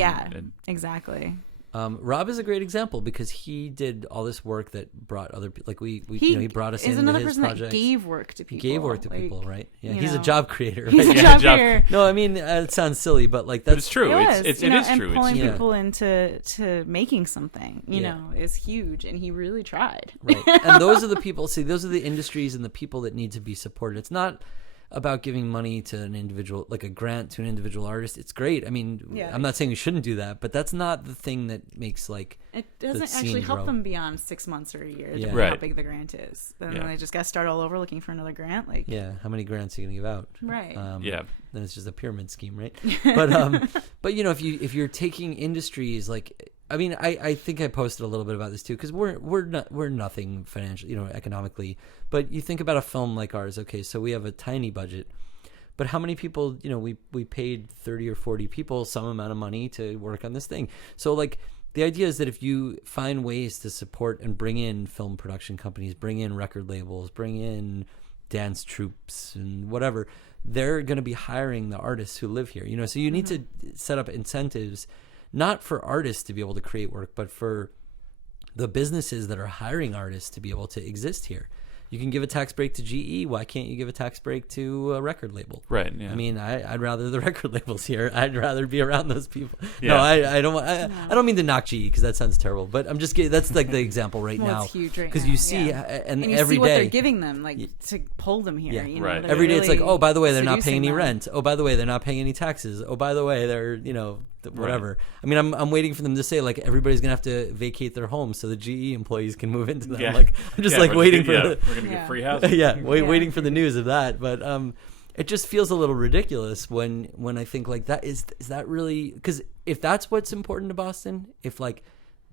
Exactly. Rob is a great example because he did all this work that brought other people. Like he brought us into his projects. He's another person that gave work to people. He gave work to people, right? Yeah, he's a job creator. Right? He's a job creator. No, I mean it sounds silly, but like that's true. It is and true. Pulling people into making something, you know, is huge, and he really tried. Right, and those are the people. See, those are the industries and the people that need to be supported. It's not about giving money to an individual, like a grant to an individual artist. It's great. I mean, I'm not saying we shouldn't do that, but that's not the thing that makes like it doesn't actually help them beyond 6 months or a year, depending on how big the grant is. Then they just got to start all over looking for another grant. Like, how many grants are you gonna give out? Right. Then it's just a pyramid scheme, right? But you know, if you're taking industries like. I mean, I think I posted a little bit about this too, because we're nothing financially, you know, economically. But you think about a film like ours. Okay, so we have a tiny budget, but how many people? You know, we paid 30 or 40 people some amount of money to work on this thing. So like the idea is that if you find ways to support and bring in film production companies, bring in record labels, bring in dance troupes and whatever, they're going to be hiring the artists who live here. You know, so you need to set up incentives. Not for artists to be able to create work, but for the businesses that are hiring artists to be able to exist here. You can give a tax break to GE. Why can't you give a tax break to a record label? Right. Yeah. I mean, I'd rather the record labels here. I'd rather be around those people. Yeah. No, I don't. I don't mean to knock GE because that sounds terrible. But I'm just kidding. That's like the example right now. It's huge right now. Because you see, and you every see what day they're giving them, like to pull them here. You know, every day it's like, oh, by the way, they're not paying any rent. Oh, by the way, they're not paying any taxes. Oh, by the way, they're whatever. I mean, I'm waiting for them to say like everybody's gonna have to vacate their homes so the GE employees can move into them. Like I'm just like waiting for we're gonna get free housing. Waiting for the news of that. But it just feels a little ridiculous when I think like that is that really, because if that's what's important to Boston, if like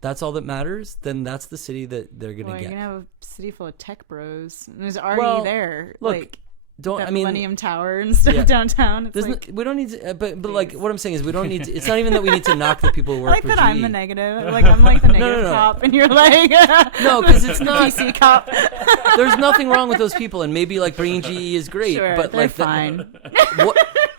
that's all that matters, then that's the city that they're gonna get. You're gonna have a city full of tech bros, and there's already there. Look. Millennium Tower and stuff downtown. We don't need to, but like what I'm saying is we don't need to, it's not even that we need to knock the people who work for GE. I'm the negative. Like I'm like the negative cop, and you're like no, because it's not PC cop. There's nothing wrong with those people, and maybe like bringing GE is great, but they're like fine.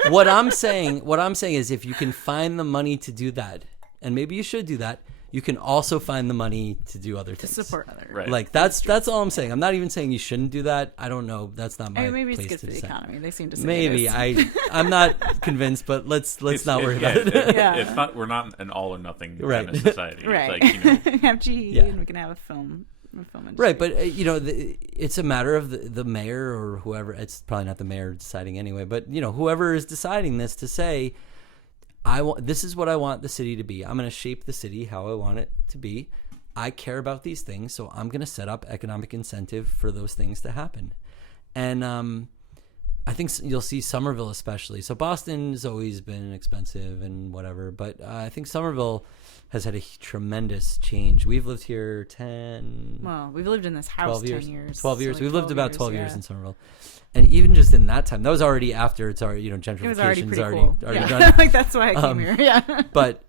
What I'm saying is if you can find the money to do that, and maybe you should do that, you can also find the money to do other things. To support others. Right. Like that's all I'm saying. I'm not even saying you shouldn't do that. I don't know. That's not my maybe place it's good to for the decide. economy. They seem to say Maybe it is. I'm not convinced, but let's not worry about it. Yeah. It's not. We're not an all or nothing Right. kind of society. Right. It's like, you know, have GE and we can have a film industry. Right, but it's a matter of the mayor or whoever. It's probably not the mayor deciding anyway, but whoever is deciding this to say, this is what I want the city to be. I'm going to shape the city how I want it to be. I care about these things, so I'm going to set up economic incentive for those things to happen. And I think you'll see Somerville especially. So Boston's always been expensive and whatever, but I think Somerville has had a tremendous change. We've lived here 10... Well, we've lived in this house 12 years. 10 years. 12 years. So We've lived about 12 yeah. years in Somerville. And even just in that time, that was already after it's already, gentrification's It was already pretty already cool. done. Like, that's why I came here. Yeah. But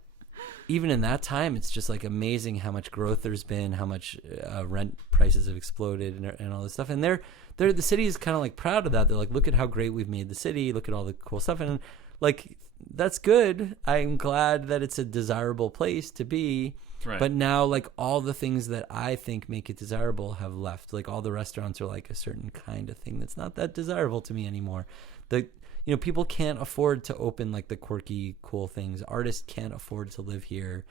even in that time, it's just like amazing how much growth there's been, how much rent prices have exploded and all this stuff. And the city is kind of like proud of that. They're like, look at how great we've made the city. Look at all the cool stuff. And like, that's good. I'm glad that it's a desirable place to be. Right. But now, like, all the things that I think make it desirable have left. Like, all the restaurants are like a certain kind of thing that's not that desirable to me anymore. People can't afford to open like the quirky, cool things. Artists can't afford to live here.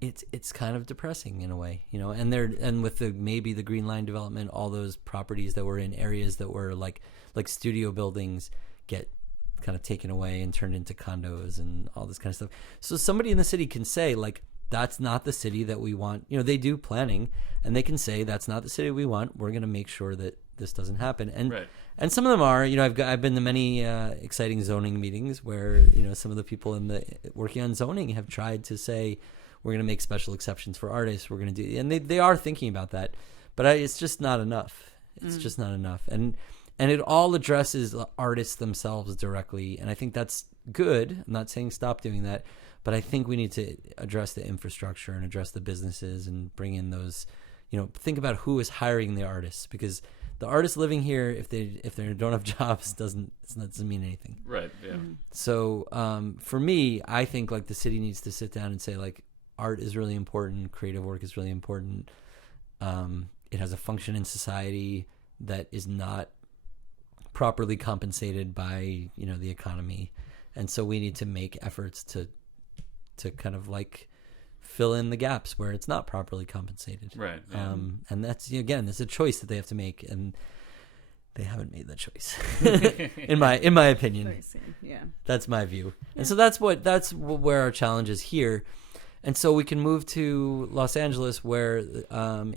It's kind of depressing in a way, And with maybe the Green Line development, all those properties that were in areas that were like studio buildings get kind of taken away and turned into condos and all this kind of stuff. So somebody in the city can say, like, that's not the city that we want. They do planning, and they can say that's not the city we want. We're going to make sure that this doesn't happen. And right. And some of them are. I've been to many exciting zoning meetings where some of the people working on zoning have tried to say we're going to make special exceptions for artists. We're going to do, and they are thinking about that, but it's just not enough. It's just not enough. And it all addresses artists themselves directly. And I think that's good. I'm not saying stop doing that, but I think we need to address the infrastructure and address the businesses and bring in those, think about who is hiring the artists, because the artists living here, if they don't have jobs, doesn't mean anything. Right. Yeah. Mm-hmm. So for me, I think like the city needs to sit down and say, like, art is really important. Creative work is really important. It has a function in society that is not properly compensated by the economy, and so we need to make efforts to kind of like fill in the gaps where it's not properly compensated. Right. Yeah. And that's it's a choice that they have to make, and they haven't made that choice. in my opinion. Yeah. That's my view. Yeah. And so that's where our challenge is here. And so we can move to Los Angeles, where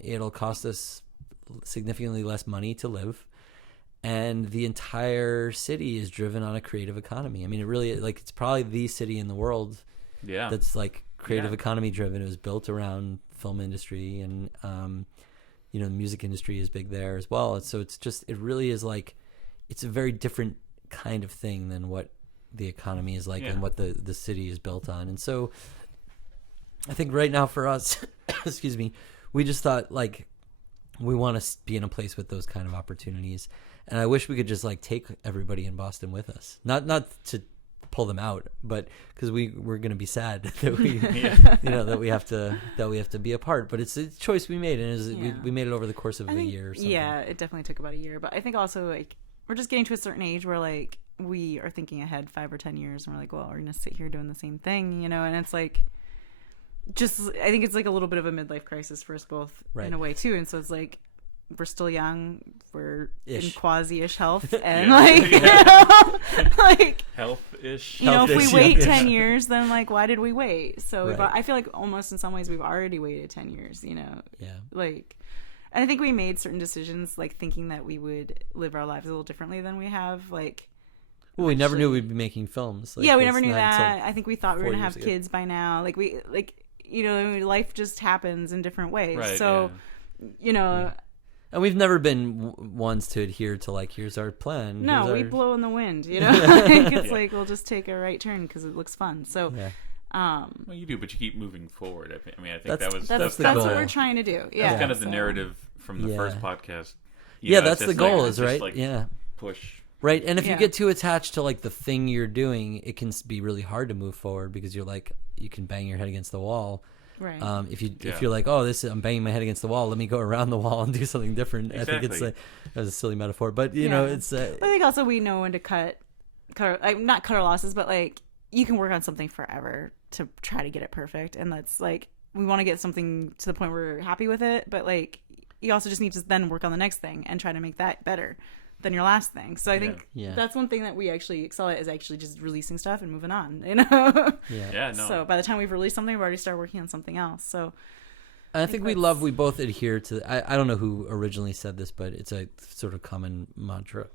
it'll cost us significantly less money to live. And the entire city is driven on a creative economy. I mean, it really, like, it's probably the city in the world that's like creative economy driven. It was built around film industry, and the music industry is big there as well. And so it really is like, it's a very different kind of thing than what the economy is like and what the city is built on. And so I think right now for us, excuse me, we just thought, like, we want to be in a place with those kind of opportunities. And I wish we could just like take everybody in Boston with us, not to pull them out, but because we're going to be sad that we, that we have to be apart. But it's a choice we made, and we made it over the course of a year or something. Yeah, it definitely took about a year. But I think also, like, we're just getting to a certain age where, like, we are thinking ahead 5 or 10 years, and we're like, well, we're going to sit here doing the same thing, and it's like, I think it's like a little bit of a midlife crisis for us both in a way too. And so it's like, we're still young, we're in quasi-ish health, and like health-ish. If we wait 10 years, then like, why did we wait? So I feel like almost in some ways we've already waited 10 years, like, and I think we made certain decisions, like thinking that we would live our lives a little differently than we have. Like, well, we never knew we'd be making films. Like, we never knew that. I think we thought we were going to have kids by now. Like, life just happens in different ways. Right, so, And we've never been ones to adhere to, like, here's our plan. No, we blow in the wind, like, it's like, we'll just take a right turn because it looks fun. So, well, you do, but you keep moving forward. I think that's the goal. What we're trying to do. Yeah, that's kind of the narrative from the first podcast. That's the goal, is right? like, yeah. Push Right, and if you get too attached to like the thing you're doing, it can be really hard to move forward because you're like you can bang your head against the wall. Right. If you're like, oh, I'm banging my head against the wall, let me go around the wall and do something different. Exactly. I think it's that's a silly metaphor, but you know, it's. I think also we know when to cut not cut our losses, but like you can work on something forever to try to get it perfect, and that's like we want to get something to the point where we're happy with it, but like you also just need to then work on the next thing and try to make that better than your last thing. So I think that's one thing that we actually excel at is actually just releasing stuff and moving on, you know? So by the time we've released something, we've already started working on something else. So I think we both adhere to, I don't know who originally said this, but it's a sort of common mantra.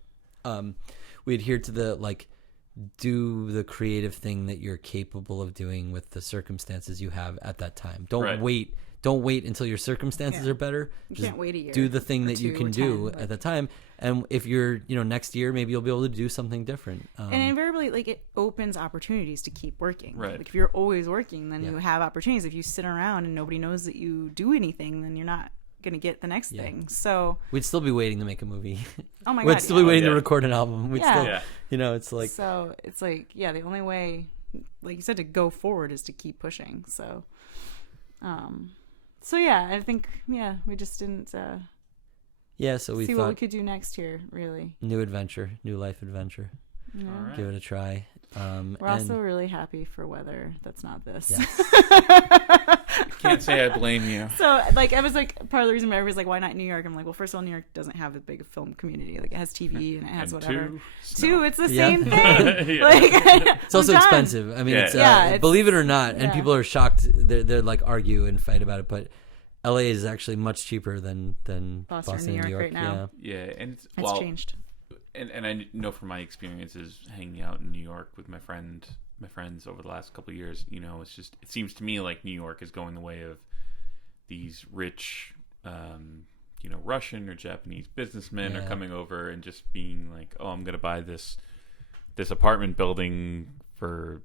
We adhere to the, like, do the creative thing that you're capable of doing with the circumstances you have at that time. Don't wait until your circunstances are better. You can't wait a year. Do the thing that you can do at the time. And if you're, next year, maybe you'll be able to do something different. And invariably, like, it opens opportunities to keep working. Right. Like, if you're always working, then you have opportunities. If you sit around and nobody knows that you do anything, then you're not going to get the next thing. So we'd still be waiting to make a movie. Oh my God. We'd still be waiting to record an album. We'd still, it's like. So it's like, the only way, like you said, to go forward is to keep pushing. So, I think, we just didn't so we see thought what we could do next year, really. New life adventure. Yeah. All right. Give it a try. We're also really happy for weather that's not this. Yes. Can't say I blame you. So, like, I was like, part of the reason everybody's like, why not New York? I'm like, well, first of all, New York doesn't have a big film community. Like, it has TV and it has whatever. Two, it's the same thing. Like, it's also expensive. I mean, it's believe it or not, and people are shocked. They're like argue and fight about it, but LA is actually much cheaper than Boston and New York right now. Yeah, and it's changed. And I know from my experiences hanging out in New York with my friends over the last couple of years, it seems to me like New York is going the way of these rich, Russian or Japanese businessmen are coming over and just being like, oh, I'm going to buy this apartment building for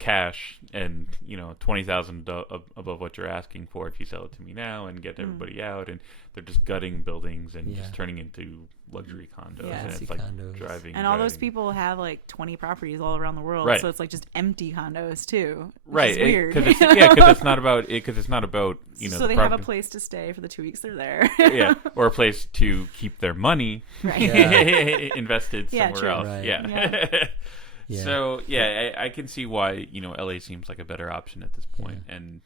cash and $20,000 above what you're asking for if you sell it to me now, and get everybody out, and they're just gutting buildings and just turning into luxury condos, and it's like driving. And all those people have like 20 properties all around the world, so it's like just empty condos too. Right, it's weird. Because it's not about So they have a place to stay for the 2 weeks they're there. or a place to keep their money invested somewhere else. Right. Yeah. So I can see why LA seems like a better option at this point, and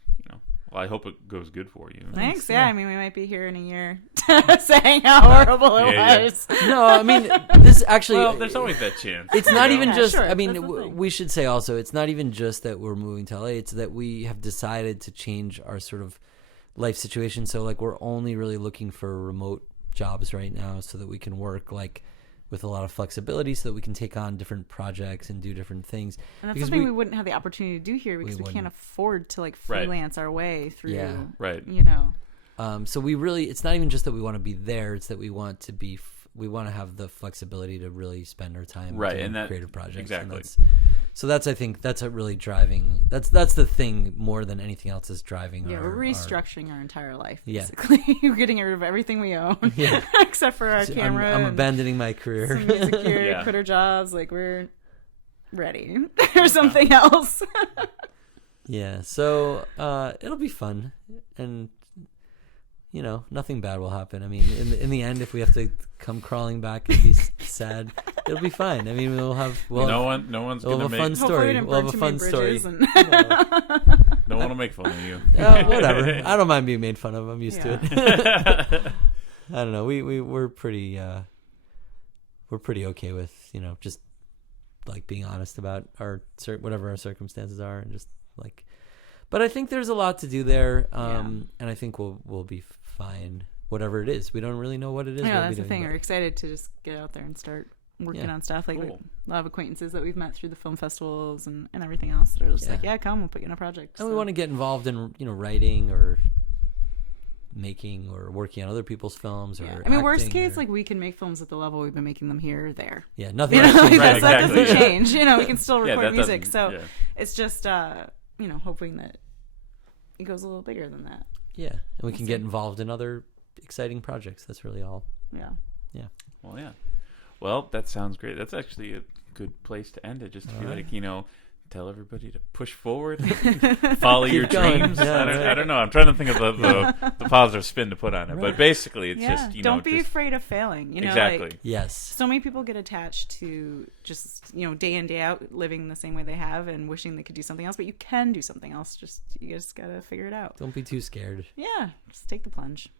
I hope it goes good for you. Thanks. Yeah, I mean, we might be here in a year saying how horrible it was. No, I mean, this actually. Well, there's always that chance. It's not even just. Sure, I mean, we should say also, it's not even just that we're moving to LA. It's that we have decided to change our sort of life situation. So like, we're only really looking for remote jobs right now, so that we can work like with a lot of flexibility, so that we can take on different projects and do different things. And that's something we wouldn't have the opportunity to do here because we can't afford to like freelance our way through. Yeah. Right. So we really, it's not even just that we want to be there; it's that we want to be. We want to have the flexibility to really spend our time doing creative projects. Exactly. I think that's a really driving. That's the thing more than anything else is driving. Yeah, we're restructuring our entire life. Basically, we're getting rid of everything we own, except for our camera. I'm abandoning my career. Some music gear, quit our jobs. Like we're ready for something else. So it'll be fun, and nothing bad will happen. I mean, in the end, if we have to come crawling back and be sad, it'll be fine. I mean, we'll have no one's gonna make a fun story. We'll have a fun story. No one will make fun of you. Whatever. I don't mind being made fun of. I'm used to it. I don't know. We're pretty okay with just like being honest about whatever our circumstances are, and just like. But I think there's a lot to do there, and I think we'll be fine, whatever it is. We don't really know what it is. Yeah, that's the thing. We're excited to just get out there and start working on stuff. Like a lot of acquaintances that we've met through the film festivals and everything else that are just like, come, we'll put you in a project. And we want to get involved in writing or making or working on other people's films or I mean, worst case, like we can make films at the level we've been making them here or there. Yeah, nothing that doesn't change. We can still record music. So it's just hoping that it goes a little bigger than that. Yeah, and we can get involved in other exciting projects. That's really all. Yeah. Well, yeah. Well, that sounds great. That's actually a good place to end it. Just to be like, tell everybody to push forward, follow your dreams. I don't know. I'm trying to think of the positive spin to put on it, but basically, it's just don't be afraid of failing. Exactly. Like, yes. So many people get attached to just day in day out living the same way they have and wishing they could do something else, but you can do something else. You just gotta figure it out. Don't be too scared. Yeah, just take the plunge.